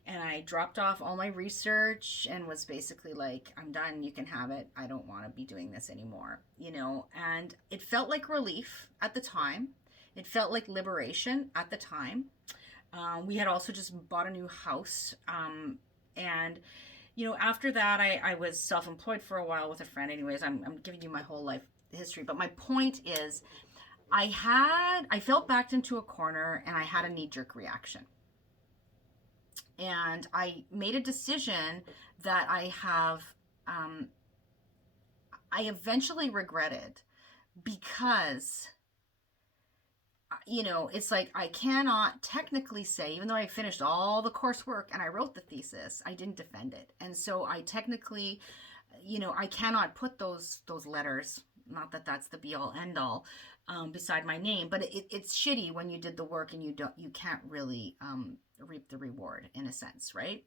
and I dropped off all my research and was basically like, I'm done. You can have it. I don't want to be doing this anymore, you know. And it felt like relief at the time. It felt like liberation at the time. We had also just bought a new house. And, you know, after that, I was self-employed for a while with a friend. Anyways, I'm giving you my whole life history. But my point is, I felt backed into a corner and I had a knee-jerk reaction. And I made a decision that I eventually regretted, because it's like I cannot technically say, even though I finished all the coursework and I wrote the thesis, I didn't defend it. And so I technically, I cannot put those letters, not that that's the be all end all, beside my name, but it's shitty when you did the work and you can't really reap the reward, in a sense, right?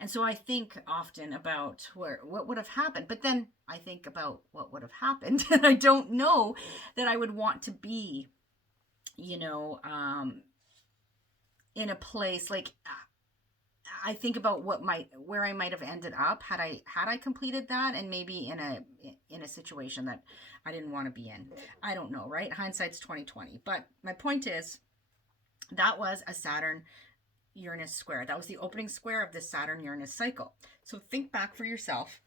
And so I think often about what would have happened, but then I think about what would have happened, and I don't know that I would want to be, in a place like, I think about where I might have ended up had I completed that, and maybe in a situation that I didn't want to be in. I don't know, right? Hindsight's 2020. But my point is, that was a Saturn-Uranus square. That was the opening square of this Saturn-Uranus cycle. So think back for yourself.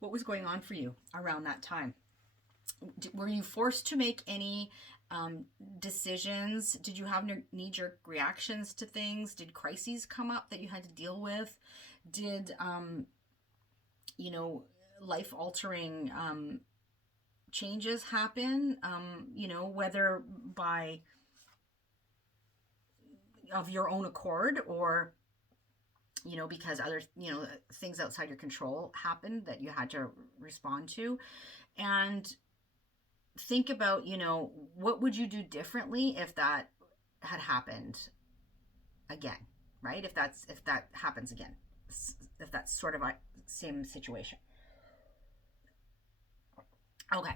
What was going on for you around that time? Were you forced to make any decisions? Did you have knee-jerk reactions to things? Did crises come up that you had to deal with? Did life-altering changes happen? Whether by of your own accord, or because other things outside your control happened that you had to respond to. And think about, what would you do differently if that had happened again, right? If that happens again, if that's sort of a same situation. Okay.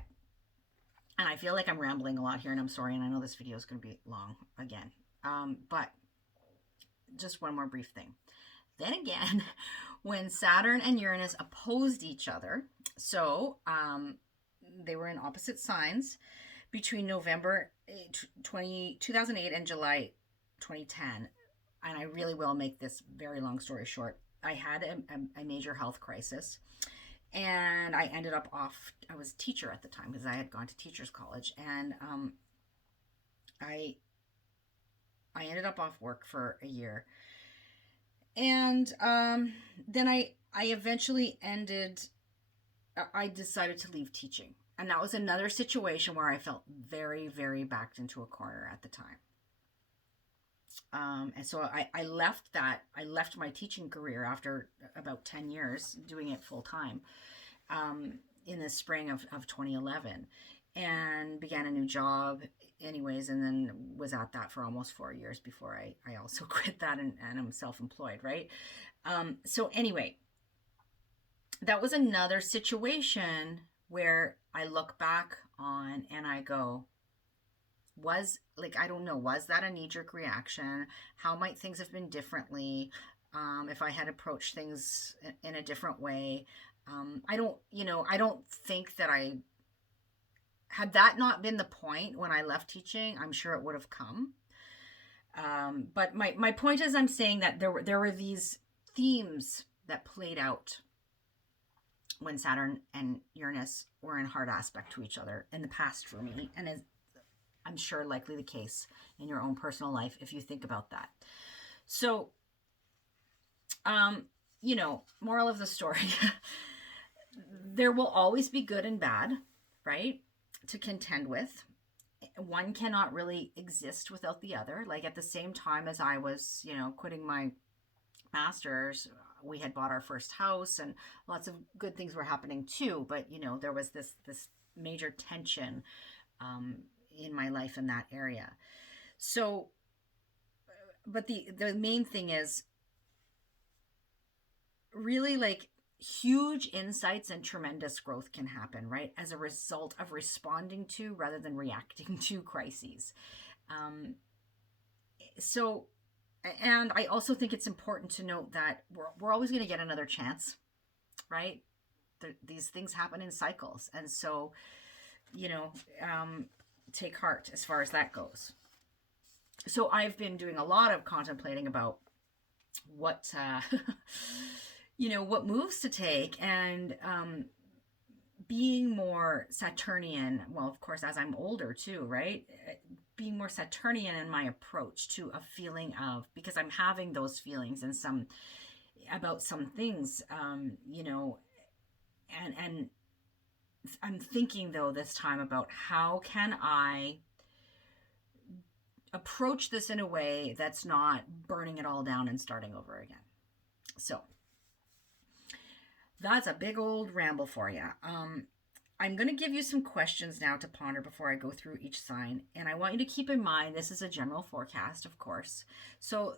And I feel like I'm rambling a lot here, and I'm sorry, and I know this video is going to be long again. But just one more brief thing. Then again, when Saturn and Uranus opposed each other, so they were in opposite signs between November 2008 and July 2010. And I really will make this very long story short. I had a major health crisis, and I ended up I was a teacher at the time because I had gone to teacher's college, and I ended up off work for a year. And then I eventually I decided to leave teaching. And that was another situation where I felt very, very backed into a corner at the time. And so I left my teaching career after about 10 years doing it full time, in the spring of 2011, and began a new job anyways, and then was at that for almost 4 years before I also quit that, and I'm self-employed, right? So anyway, that was another situation where I look back on and I go, I don't know, was that a knee-jerk reaction? How might things have been differently if I had approached things in a different way? I don't think that had that not been the point when I left teaching, I'm sure it would have come. But my point is, I'm saying that there were these themes that played out when Saturn and Uranus were in hard aspect to each other in the past for me, and is, I'm sure, likely the case in your own personal life if you think about that. So, moral of the story, there will always be good and bad, right, to contend with. One cannot really exist without the other. Like, at the same time as I was, quitting my master's, we had bought our first house, and lots of good things were happening too. But, there was this major tension in my life in that area. So, but the main thing is really, like, huge insights and tremendous growth can happen, right, as a result of responding to rather than reacting to crises. So, and I also think it's important to note that we're always going to get another chance, right? These things happen in cycles. And so, take heart as far as that goes. So I've been doing a lot of contemplating about what moves to take, and being more Saturnian, well, of course, as I'm older too, right? Being more Saturnian in my approach to a feeling of, because I'm having those feelings and some about some things, and I'm thinking though this time about how can I approach this in a way that's not burning it all down and starting over again. So that's a big old ramble for you. I'm going to give you some questions now to ponder before I go through each sign. And I want you to keep in mind, this is a general forecast, of course. So,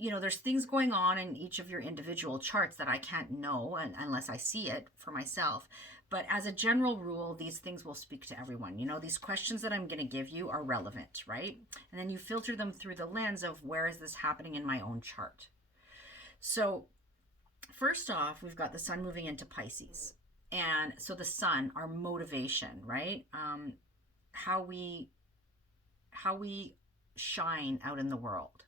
there's things going on in each of your individual charts that I can't know unless I see it for myself. But as a general rule, these things will speak to everyone. These questions that I'm going to give you are relevant, right? And then you filter them through the lens of where is this happening in my own chart. So first off, we've got the sun moving into Pisces. And so the sun, our motivation, right? How we shine out in the world,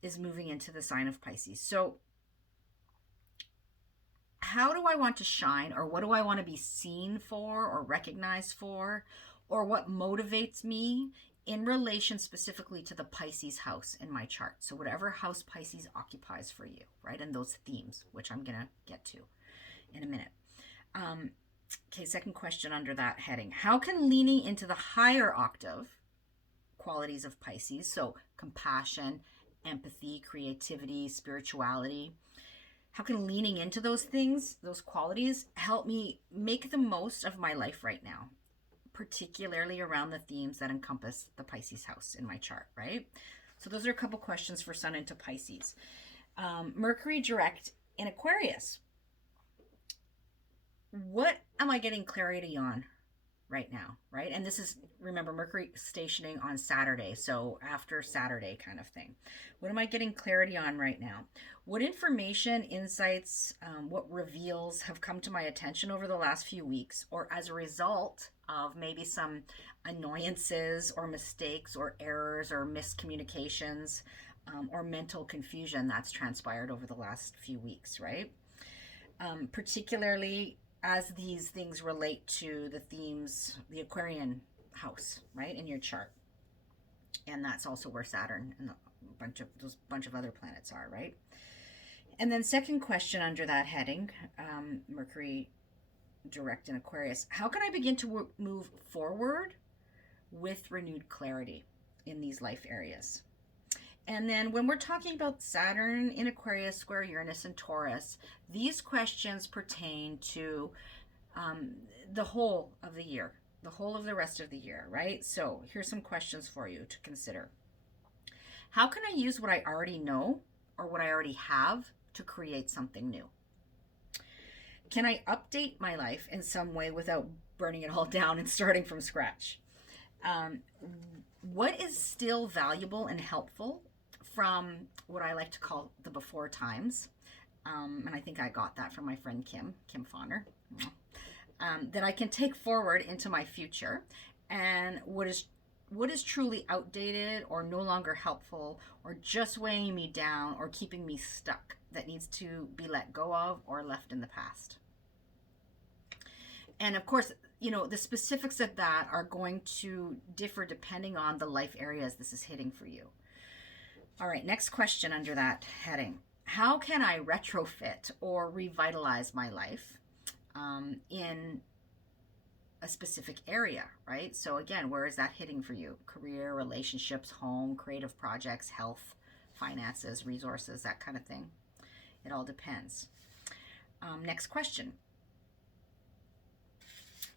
is moving into the sign of Pisces. So how do I want to shine, or what do I want to be seen for or recognized for, or what motivates me in relation specifically to the Pisces house in my chart? So whatever house Pisces occupies for you, right? And those themes, which I'm going to get to in a minute. Okay, second question under that heading. How can leaning into the higher octave qualities of Pisces, so compassion, empathy, creativity, spirituality, how can leaning into those things, those qualities, help me make the most of my life right now, particularly around the themes that encompass the Pisces house in my chart, right? So those are a couple questions for Sun into Pisces. Mercury direct in Aquarius. What am I getting clarity on right now, right? And this is, remember, Mercury stationing on Saturday, so after Saturday kind of thing. What am I getting clarity on right now? What information, insights, what reveals have come to my attention over the last few weeks, or as a result of maybe some annoyances or mistakes or errors or miscommunications, or mental confusion that's transpired over the last few weeks, right? Particularly as these things relate to the themes, the Aquarian house, right, in your chart. And that's also where Saturn and a bunch of other planets are, right? And then second question under that heading, Mercury direct in Aquarius. How can I begin to move forward with renewed clarity in these life areas? And then when we're talking about Saturn in Aquarius, square Uranus and Taurus, these questions pertain to the whole of the year, the whole of the rest of the year, right? So here's some questions for you to consider. How can I use what I already know or what I already have to create something new? Can I update my life in some way without burning it all down and starting from scratch? What is still valuable and helpful from what I like to call the before times? And I think I got that from my friend Kim Fauner, that I can take forward into my future, and what is truly outdated or no longer helpful or just weighing me down or keeping me stuck that needs to be let go of or left in the past. And of course, the specifics of that are going to differ depending on the life areas this is hitting for you. All right, next question under that heading. How can I retrofit or revitalize my life in a specific area, right? So again, where is that hitting for you? Career, relationships, home, creative projects, health, finances, resources, that kind of thing. It all depends. Next question.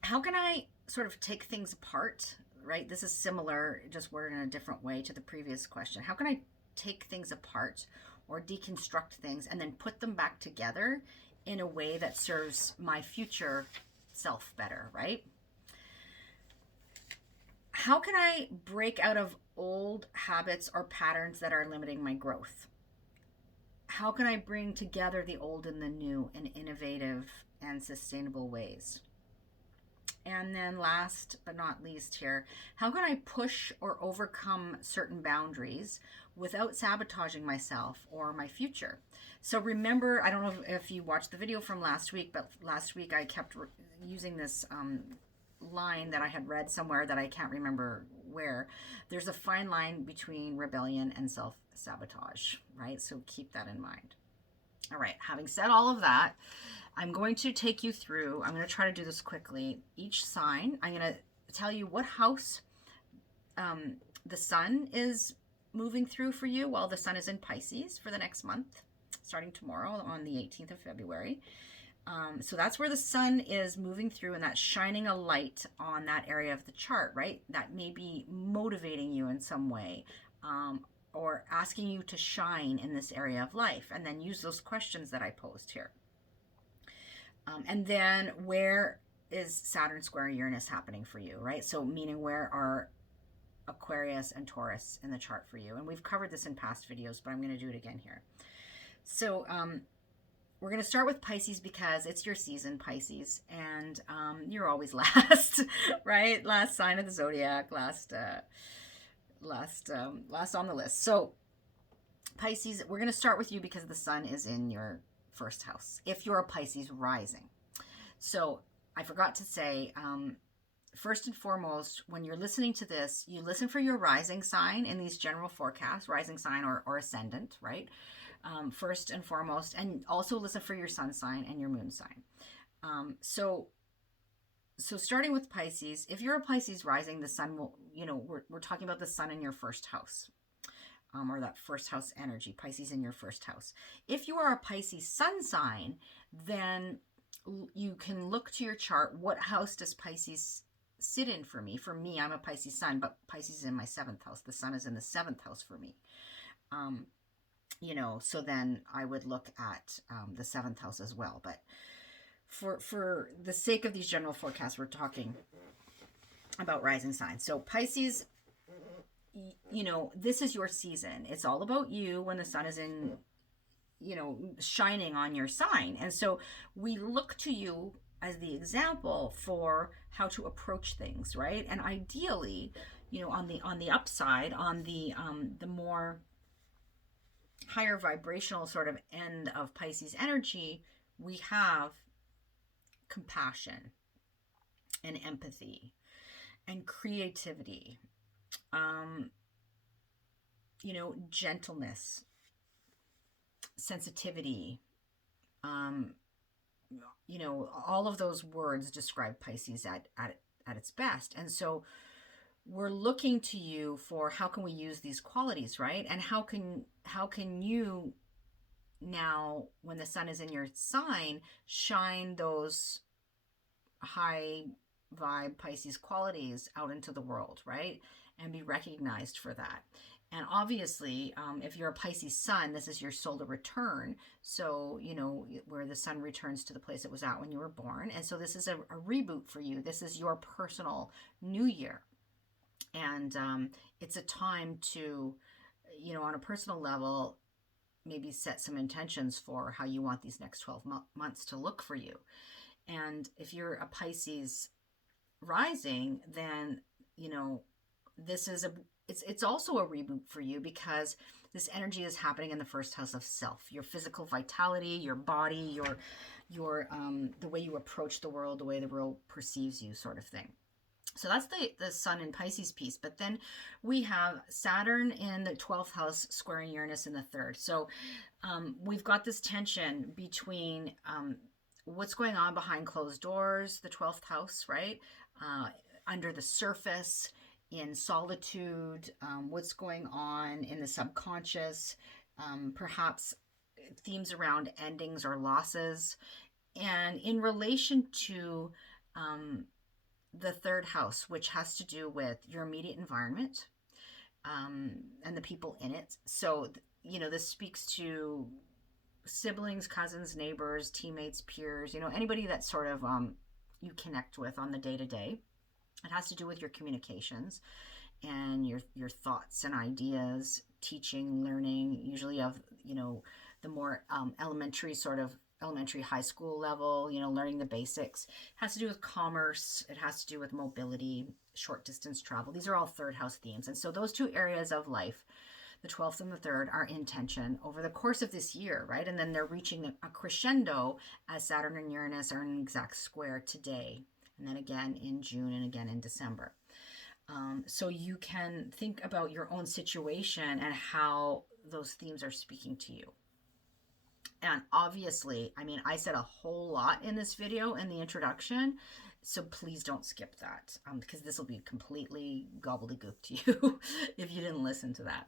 How can I sort of take things apart, right? This is similar, just worded in a different way to the previous question. How can I take things apart or deconstruct things and then put them back together in a way that serves my future self better, right? How can I break out of old habits or patterns that are limiting my growth? How can I bring together the old and the new in innovative and sustainable ways? And then last but not least here, how can I push or overcome certain boundaries without sabotaging myself or my future? So remember, I don't know if you watched the video from last week, but last week I kept using this line that I had read somewhere that I can't remember where. There's a fine line between rebellion and self-sabotage, right? So keep that in mind. All right, having said all of that, I'm going to take you through, I'm going to try to do this quickly. Each sign, I'm going to tell you what house the sun is moving through for you while the sun is in Pisces for the next month, starting tomorrow on the 18th of February. So that's where the sun is moving through, and that's shining a light on that area of the chart, right? That may be motivating you in some way, or asking you to shine in this area of life, and then use those questions that I posed here. And then where is Saturn square Uranus happening for you, right? So meaning where are Aquarius and Taurus in the chart for you? And we've covered this in past videos, but I'm going to do it again here. So we're going to start with Pisces because it's your season, Pisces, and you're always last, right? Last sign of the zodiac, last on the list. So Pisces, we're going to start with you because the sun is in your first house, if you're a Pisces rising. So I forgot to say, first and foremost, when you're listening to this, you listen for your rising sign in these general forecasts, rising sign or ascendant, right? First and foremost, and also listen for your sun sign and your moon sign. So starting with Pisces, if you're a Pisces rising, the sun will, we're talking about the sun in your first house. Or that first house energy, Pisces in your first house. If you are a Pisces sun sign, then you can look to your chart. What house does Pisces sit in for me? For me, I'm a Pisces sun, but Pisces is in my 7th house. The sun is in the 7th house for me. So then I would look at the 7th house as well. But for the sake of these general forecasts, we're talking about rising signs. So Pisces, this is your season. It's all about you when the sun is in, shining on your sign. And so we look to you as the example for how to approach things, right? And ideally, on the upside, on the more higher vibrational sort of end of Pisces energy, we have compassion and empathy and creativity, gentleness, sensitivity, all of those words describe Pisces at its best. And so we're looking to you for how can we use these qualities, right? And how can you now, when the sun is in your sign, shine those high vibe Pisces qualities out into the world, right? And be recognized for that. And obviously, if you're a Pisces sun, this is your solar return. So, where the sun returns to the place it was at when you were born. And so this is a reboot for you. This is your personal new year. And it's a time to, on a personal level, maybe set some intentions for how you want these next 12 months to look for you. And if you're a Pisces rising, then, this is it's also a reboot for you because this energy is happening in the first house of self, your physical vitality, your body, your the way you approach the world, the way the world perceives you, sort of thing. So that's the sun in Pisces piece. But then we have Saturn in the 12th house squaring Uranus in the 3rd. So we've got this tension between what's going on behind closed doors, the 12th house, right? Under the surface, in solitude, what's going on in the subconscious, perhaps themes around endings or losses. And in relation to the 3rd house, which has to do with your immediate environment and the people in it. So, this speaks to siblings, cousins, neighbors, teammates, peers, anybody that sort of you connect with on the day-to-day. It has to do with your communications and your thoughts and ideas, teaching, learning, usually of, the more elementary sort of elementary, high school level, learning the basics. It has to do with commerce. It has to do with mobility, short distance travel. These are all third house themes. And so those two areas of life, the 12th and the 3rd, are in tension over the course of this year, right? And then they're reaching a crescendo as Saturn and Uranus are in an exact square today, and then again in June and again in December. So you can think about your own situation and how those themes are speaking to you. And obviously, I said a whole lot in this video in the introduction, so please don't skip that, because this will be completely gobbledygook to you if you didn't listen to that.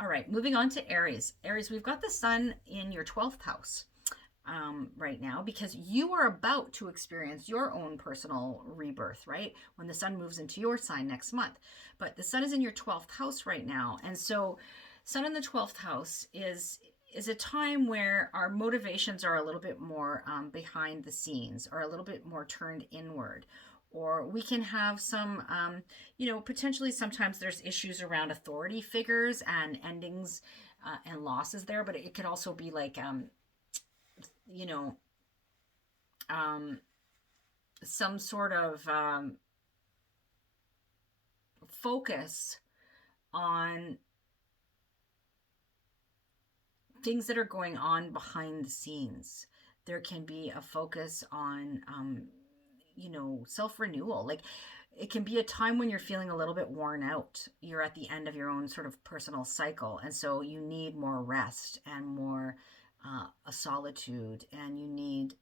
All right, moving on to Aries. Aries, we've got the sun in your 12th house right now, because you are about to experience your own personal rebirth, right? When the sun moves into your sign next month. But the sun is in your 12th house right now. And so sun in the 12th house is a time where our motivations are a little bit more behind the scenes, or a little bit more turned inward. Or we can have some, potentially sometimes there's issues around authority figures and endings and losses there. But it could also be like, some sort of focus on things that are going on behind the scenes. There can be a focus on, self-renewal. Like, it can be a time when you're feeling a little bit worn out. You're at the end of your own sort of personal cycle. And so you need more rest and more a solitude, and you need,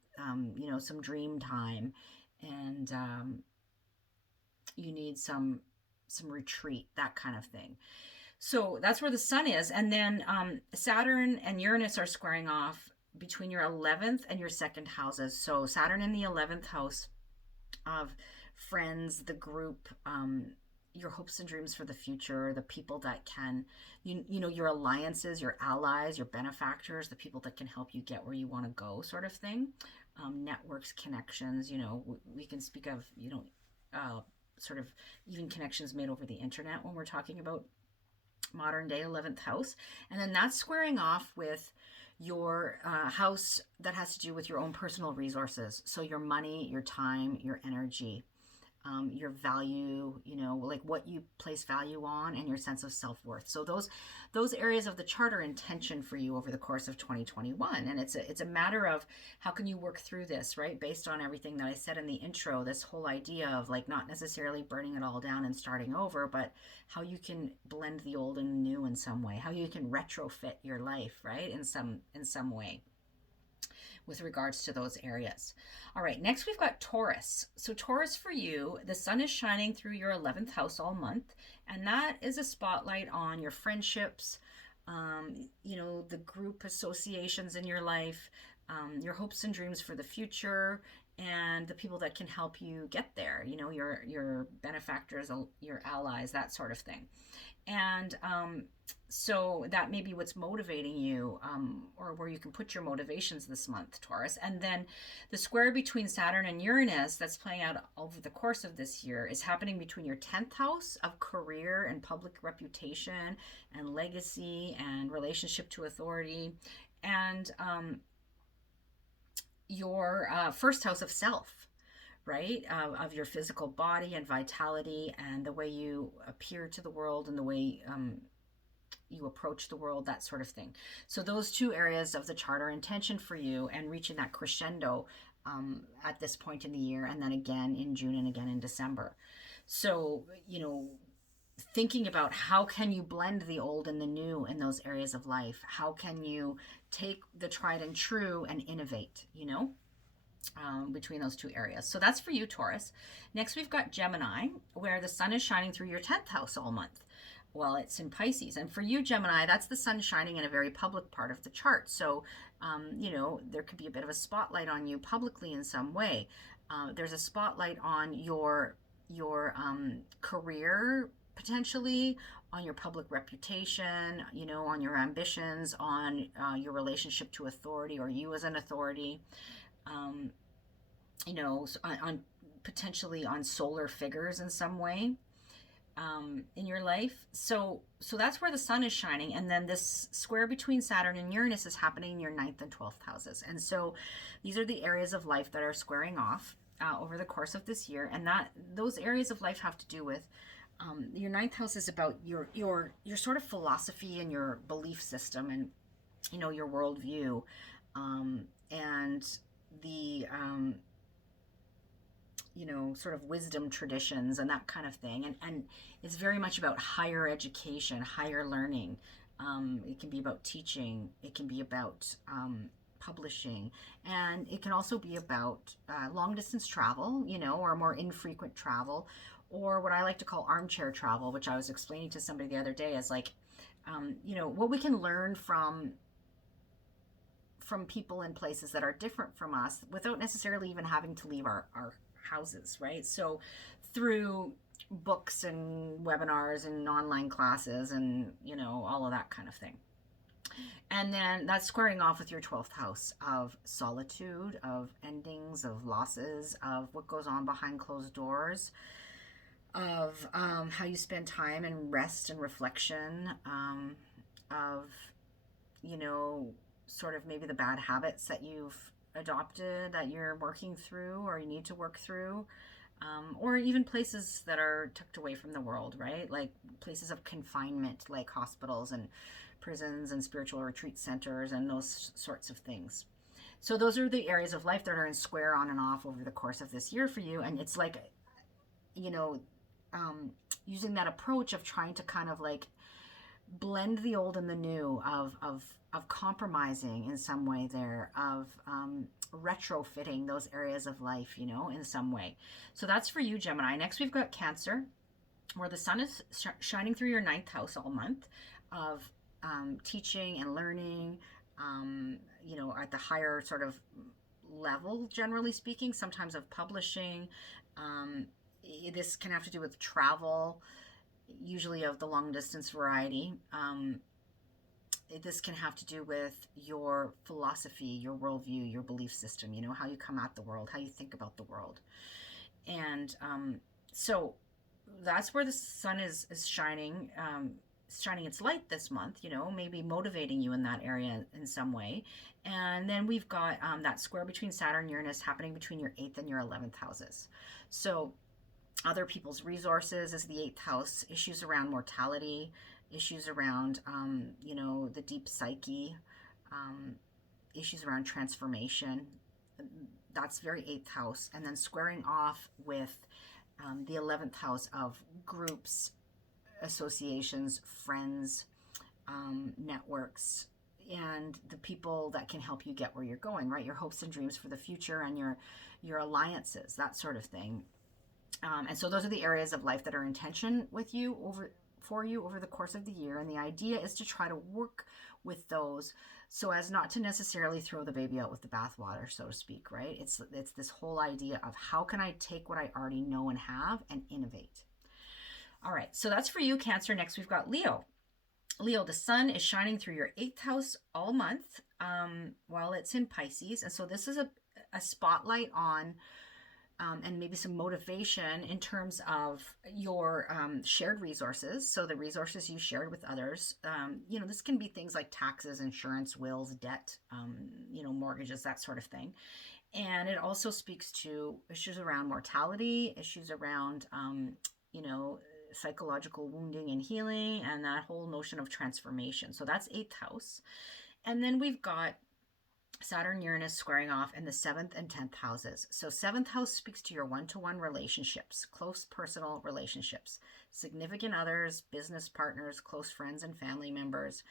some dream time, and you need some retreat, that kind of thing. So that's where the sun is. And then Saturn and Uranus are squaring off between your 11th and your 2nd houses. So Saturn in the 11th house of friends, the group, your hopes and dreams for the future, the people that can, your alliances, your allies, your benefactors, the people that can help you get where you want to go, sort of thing. Networks, connections, we can speak of, sort of even connections made over the internet when we're talking about modern day 11th house. And then that's squaring off with your house that has to do with your own personal resources. So your money, your time, your energy, your value, like what you place value on, and your sense of self-worth. So those areas of the chart are in tension for you over the course of 2021. And it's a matter of how can you work through this, right? Based on everything that I said in the intro, this whole idea of like not necessarily burning it all down and starting over, but how you can blend the old and the new in some way, how you can retrofit your life, right? In some way, with regards to those areas. All right, next we've got Taurus. So Taurus, for you, the sun is shining through your 11th house all month, and that is a spotlight on your friendships, the group associations in your life, your hopes and dreams for the future, and the people that can help you get there, your benefactors, your allies, that sort of thing. And so that may be what's motivating you, or where you can put your motivations this month, Taurus. And then the square between Saturn and Uranus that's playing out over the course of this year is happening between your 10th house of career and public reputation and legacy and relationship to authority, and your first house of self, right? Of your physical body and vitality, and the way you appear to the world, and the way you approach the world, that sort of thing. So those two areas of the chart are in tension for you, and reaching that crescendo at this point in the year, and then again in June and again in December. So, thinking about how can you blend the old and the new in those areas of life? How can you take the tried and true and innovate, between those two areas. So that's for you, Taurus. Next, we've got Gemini, where the sun is shining through your 10th house all month. Well, it's in Pisces. And for you, Gemini, that's the sun shining in a very public part of the chart. So, there could be a bit of a spotlight on you publicly in some way. There's a spotlight on your career, potentially, on your public reputation, on your ambitions, on your relationship to authority, or you as an authority, on potentially on solar figures in some way. in your life. So that's where the sun is shining, and then this square between Saturn and Uranus is happening in your ninth and 12th houses. And so these are the areas of life that are squaring off over the course of this year, and that those areas of life have to do with your ninth house is about your sort of philosophy and your belief system, and your worldview, and the sort of wisdom traditions and that kind of thing. And it's very much about higher education, higher learning. It can be about teaching, it can be about publishing, and it can also be about long distance travel, or more infrequent travel, or what I like to call armchair travel, which I was explaining to somebody the other day as like, what we can learn from people in places that are different from us without necessarily even having to leave our houses, right? So through books and webinars and online classes and all of that kind of thing. And then that's squaring off with your 12th house of solitude, of endings, of losses, of what goes on behind closed doors, of how you spend time and rest and reflection, of sort of maybe the bad habits that you've adopted that you're working through or you need to work through, or even places that are tucked away from the world, right? Like places of confinement, like hospitals and prisons and spiritual retreat centers and those sorts of things. So those are the areas of life that are in square on and off over the course of this year for you. And it's like, you know, using that approach of trying to kind of like blend the old and the new, of compromising in some way there, of retrofitting those areas of life, in some way. So that's for you, Gemini. Next, we've got Cancer, where the sun is shining through your ninth house all month, of teaching and learning, at the higher sort of level, generally speaking, sometimes of publishing. This can have to do with travel, usually of the long distance variety. This can have to do with your philosophy, your worldview, your belief system, how you come at the world, how you think about the world. And so that's where the sun is shining, shining its light this month, maybe motivating you in that area in some way. And then we've got that square between Saturn and Uranus happening between your 8th and your 11th houses. So other people's resources is the 8th house, issues around mortality, issues around, the deep psyche, issues around transformation. That's very 8th house. And then squaring off with the 11th house of groups, associations, friends, networks, and the people that can help you get where you're going, right? Your hopes and dreams for the future and your alliances, that sort of thing. And so those are the areas of life that are in tension with you for you over the course of the year. And the idea is to try to work with those so as not to necessarily throw the baby out with the bathwater, so to speak, right? It's this whole idea of how can I take what I already know and have and innovate. All right, so that's for you, Cancer. Next, we've got Leo. Leo, the sun is shining through your 8th house all month while it's in Pisces. And so this is a spotlight on and maybe some motivation in terms of your shared resources. So the resources you shared with others, this can be things like taxes, insurance, wills, debt, mortgages, that sort of thing. And it also speaks to issues around mortality, issues around, psychological wounding and healing, and that whole notion of transformation. So that's 8th house. And then we've got Saturn-Uranus squaring off in the 7th and 10th houses. So 7th house speaks to your one-to-one relationships, close personal relationships, significant others, business partners, close friends and family members,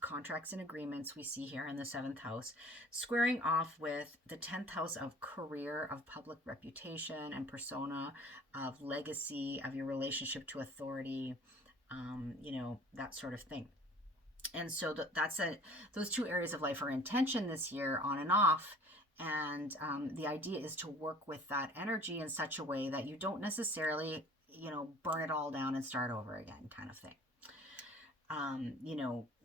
contracts and agreements we see here in the 7th house, squaring off with the 10th house of career, of public reputation and persona, of legacy, of your relationship to authority, that sort of thing. And so those two areas of life are in tension this year, on and off. And the idea is to work with that energy in such a way that you don't necessarily, burn it all down and start over again, kind of thing.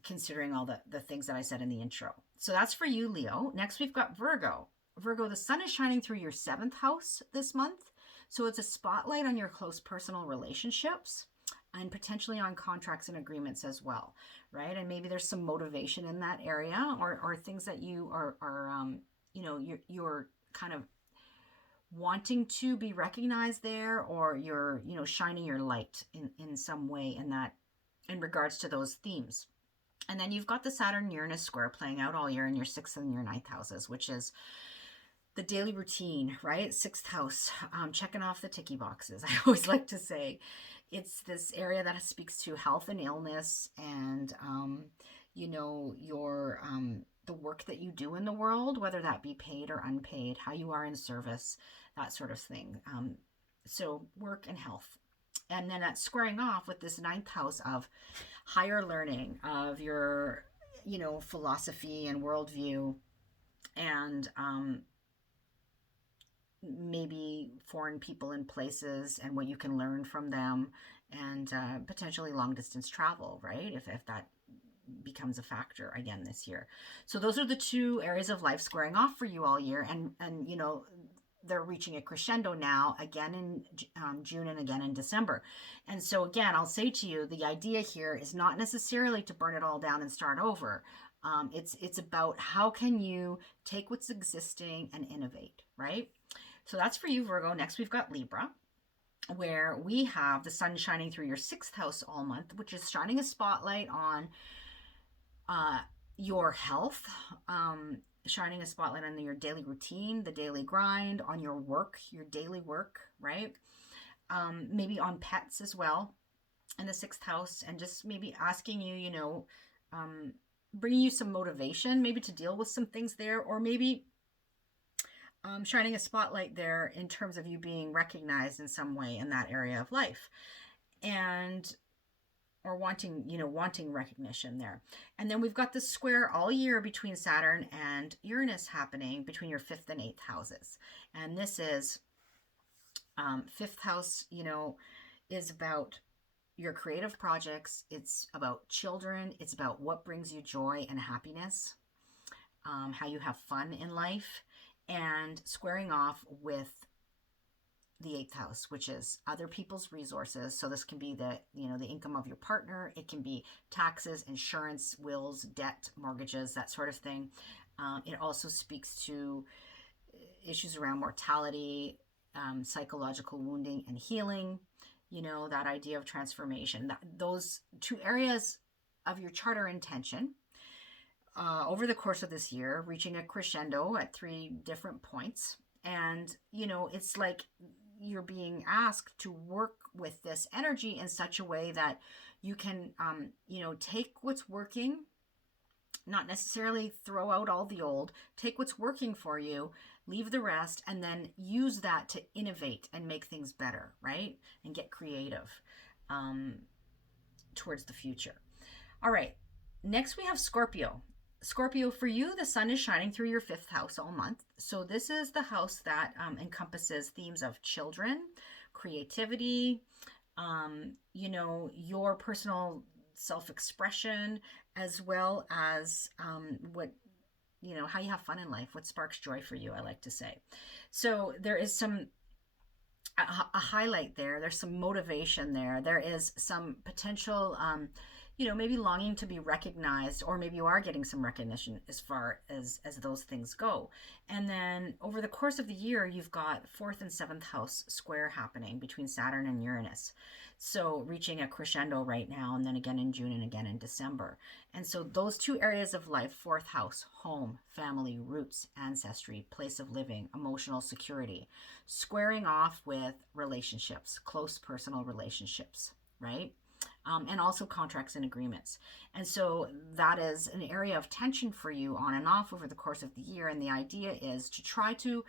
Considering all the things that I said in the intro. So that's for you, Leo. Next, we've got Virgo. Virgo, the sun is shining through your 7th house this month. So it's a spotlight on your close personal relationships and potentially on contracts and agreements as well, right? And maybe there's some motivation in that area, or things that you are you're kind of wanting to be recognized there, or you're, shining your light in some way in that, in regards to those themes. And then you've got the Saturn-Uranus square playing out all year in your sixth and your ninth houses, which is the daily routine, right? Sixth house, checking off the ticky boxes. I always like to say it's this area that speaks to health and illness, and your the work that you do in the world, whether that be paid or unpaid, how you are in service, that sort of thing. So work and health. And then that's squaring off with this ninth house of higher learning, of your, philosophy and worldview, and maybe foreign people and places and what you can learn from them, and potentially long distance travel, right? If that becomes a factor again this year. So those are the two areas of life squaring off for you all year. And they're reaching a crescendo now, again in June and again in December. And so again, I'll say to you, the idea here is not necessarily to burn it all down and start over. It's about how can you take what's existing and innovate, right? So that's for you, Virgo. Next, we've got Libra, where we have the sun shining through your sixth house all month, which is shining a spotlight on your health, shining a spotlight on your daily routine, the daily grind, on your work, your daily work, right? Maybe on pets as well in the sixth house, and just maybe asking you, bringing you some motivation, maybe to deal with some things there, or maybe shining a spotlight there in terms of you being recognized in some way in that area of life, and or wanting recognition there. And then we've got the square all year between Saturn and Uranus happening between your fifth and eighth houses. And this is fifth house, is about your creative projects. It's about children. It's about what brings you joy and happiness, how you have fun in life, and squaring off with the eighth house, which is other people's resources. So this can be the income of your partner. It can be taxes, insurance, wills, debt, mortgages, that sort of thing. It also speaks to issues around mortality, psychological wounding and healing, that idea of transformation. Those two areas of your chart are in tension over the course of this year, reaching a crescendo at 3 different points. And, it's like you're being asked to work with this energy in such a way that you can, take what's working, not necessarily throw out all the old, take what's working for you, leave the rest, and then use that to innovate and make things better, right? And get creative towards the future. All right, next we have Scorpio. Scorpio, for you, the sun is shining through your fifth house all month. So this is the house that encompasses themes of children, creativity, your personal self-expression, as well as what, how you have fun in life, what sparks joy for you, I like to say. So there is a highlight there. There's some motivation there. There is some potential maybe longing to be recognized, or maybe you are getting some recognition as far as those things go. And then over the course of the year, you've got 4th and 7th house square happening between Saturn and Uranus. So reaching a crescendo right now, and then again in June and again in December. And so those two areas of life, 4th house, home, family, roots, ancestry, place of living, emotional security, squaring off with relationships, close personal relationships, right? And also contracts and agreements. And so that is an area of tension for you on and off over the course of the year. And the idea is to try to,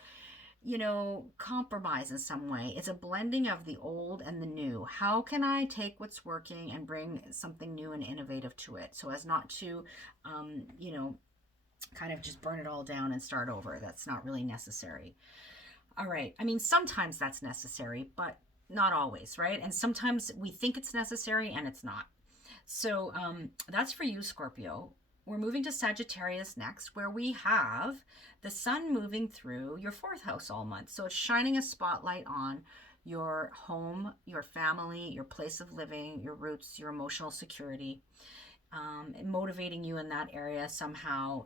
compromise in some way. It's a blending of the old and the new. How can I take what's working and bring something new and innovative to it, so as not to, kind of just burn it all down and start over? That's not really necessary. All right. I mean, sometimes that's necessary, but not always, right? And sometimes we think it's necessary and it's not. So that's for you, Scorpio. We're moving to Sagittarius next, where we have the sun moving through your 4th house all month. So it's shining a spotlight on your home, your family, your place of living, your roots, your emotional security, motivating you in that area somehow.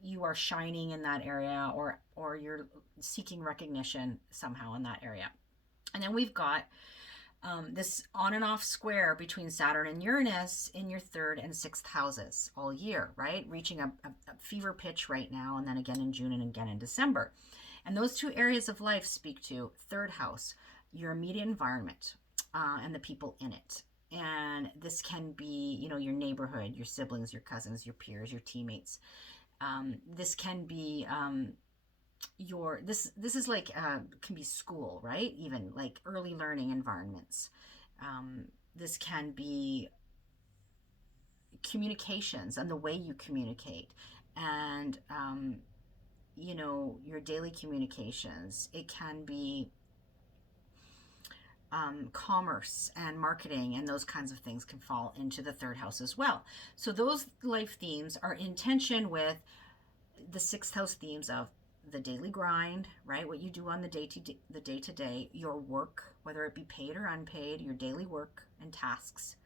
You are shining in that area, or you're seeking recognition somehow in that area. And then we've got this on and off square between Saturn and Uranus in your third and sixth houses all year, right? Reaching a fever pitch right now, and then again in June and again in December. And those two areas of life speak to third house, your immediate environment, and the people in it. And this can be, your neighborhood, your siblings, your cousins, your peers, your teammates. This can be this is like can be school, right? Even like early learning environments. This can be communications and the way you communicate, and your daily communications. It can be commerce and marketing, and those kinds of things can fall into the third house as well. So those life themes are in tension with the sixth house themes of the daily grind, right? What you do on the day to day, your work, whether it be paid or unpaid, your daily work and tasks,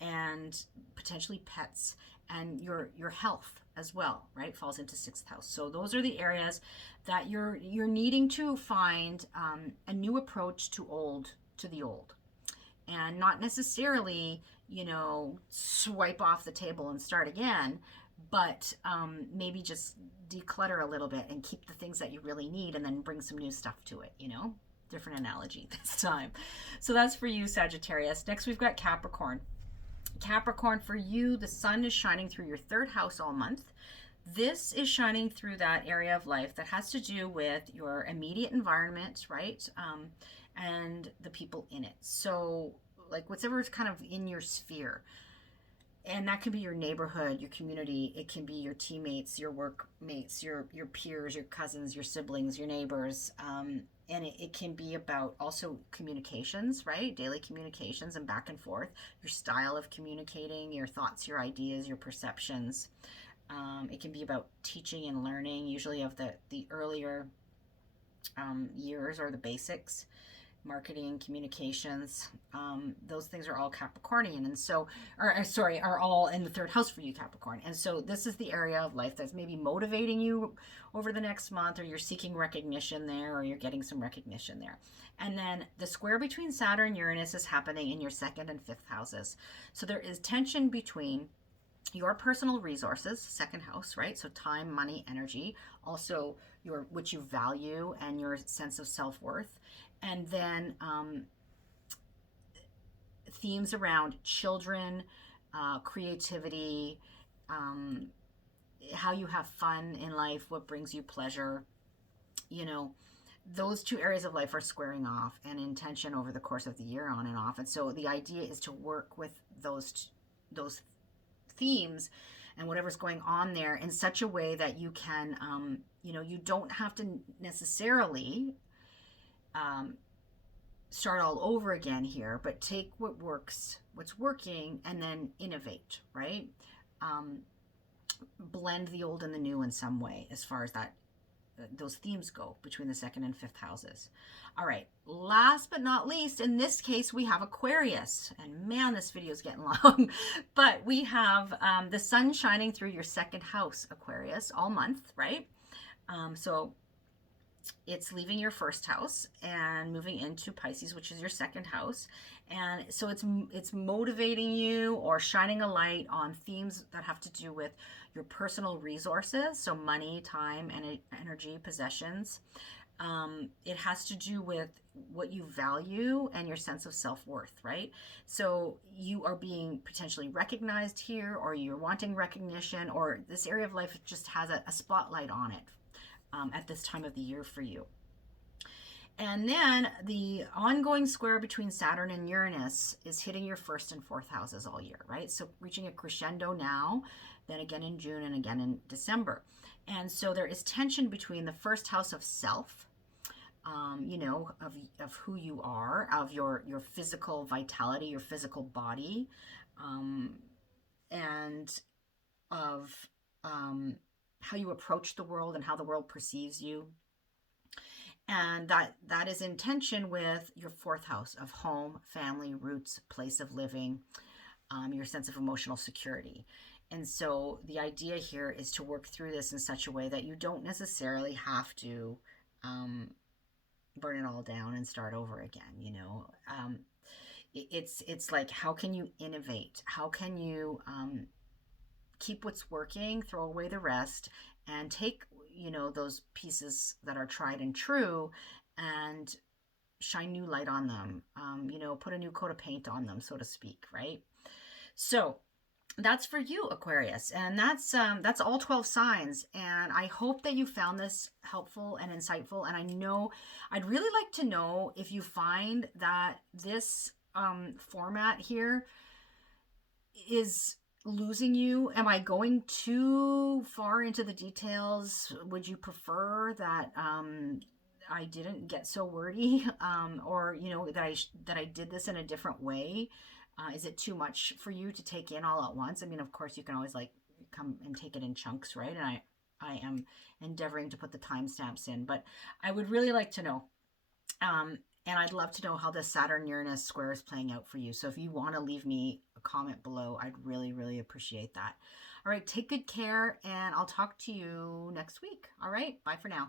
and potentially pets, and your health as well, right? Falls into sixth house. So those are the areas that you're needing to find a new approach to the old, and not necessarily swipe off the table and start again, but maybe just declutter a little bit and keep the things that you really need, and then bring some new stuff to it. Different analogy this time. So that's for you, Sagittarius. Next we've got Capricorn. Capricorn, for you, the sun is shining through your third house all month. This is shining through that area of life that has to do with your immediate environment, right? And the people in it. So like whatever's kind of in your sphere. And that can be your neighborhood, your community. It can be your teammates, your workmates, your peers, your cousins, your siblings, your neighbors. And it can be about also communications, right? Daily communications and back and forth. Your style of communicating, your thoughts, your ideas, your perceptions. It can be about teaching and learning, usually of the earlier years, or the basics. Marketing, communications, those things are all Capricornian, and so, are all in the third house for you, Capricorn. And so this is the area of life that's maybe motivating you over the next month, or you're seeking recognition there, or you're getting some recognition there. And then the square between Saturn and Uranus is happening in your second and fifth houses. So there is tension between your personal resources, second house, right? So time, money, energy, also what you value and your sense of self-worth. And then themes around children, creativity, how you have fun in life, what brings you pleasure. Those two areas of life are squaring off and in tension over the course of the year, on and off. And so the idea is to work with those themes and whatever's going on there in such a way that you can, you don't have to necessarily start all over again here, but take what's working, and then innovate, right? Blend the old and the new in some way, as far as those themes go between the second and fifth houses. All right, last but not least, in this case, we have Aquarius. And man, this video is getting long. But we have the sun shining through your second house, Aquarius, all month, right? So it's leaving your first house and moving into Pisces, which is your second house. And so it's motivating you or shining a light on themes that have to do with your personal resources, so money, time, and energy, possessions. It has to do with what you value and your sense of self-worth, right? So you are being potentially recognized here, or you're wanting recognition, or this area of life just has a spotlight on it at this time of the year for you. And then the ongoing square between Saturn and Uranus is hitting your first and fourth houses all year, right? So reaching a crescendo now, then again in June and again in December. And so there is tension between the first house of self, of who you are, of your physical vitality, your physical body, and of how you approach the world and how the world perceives you. And that is in tension with your fourth house of home, family, roots, place of living, your sense of emotional security. And so the idea here is to work through this in such a way that you don't necessarily have to um, burn it all down and start over again. It's like, how can you innovate? How can you keep what's working, throw away the rest, and take those pieces that are tried and true and shine new light on them, put a new coat of paint on them, so to speak, right? So that's for you, Aquarius, and that's all 12 signs. And I hope that you found this helpful and insightful. And I know I'd really like to know if you find that this format here is losing you. Am I going too far into the details? Would you prefer that I didn't get so wordy, or that I did this in a different way? Is it too much for you to take in all at once? I mean, of course, you can always like come and take it in chunks, right? And I am endeavoring to put the timestamps in, but I would really like to know. And I'd love to know how the Saturn-Uranus square is playing out for you. So if you want to leave me a comment below, I'd really, really appreciate that. All right, take good care, and I'll talk to you next week. All right, bye for now.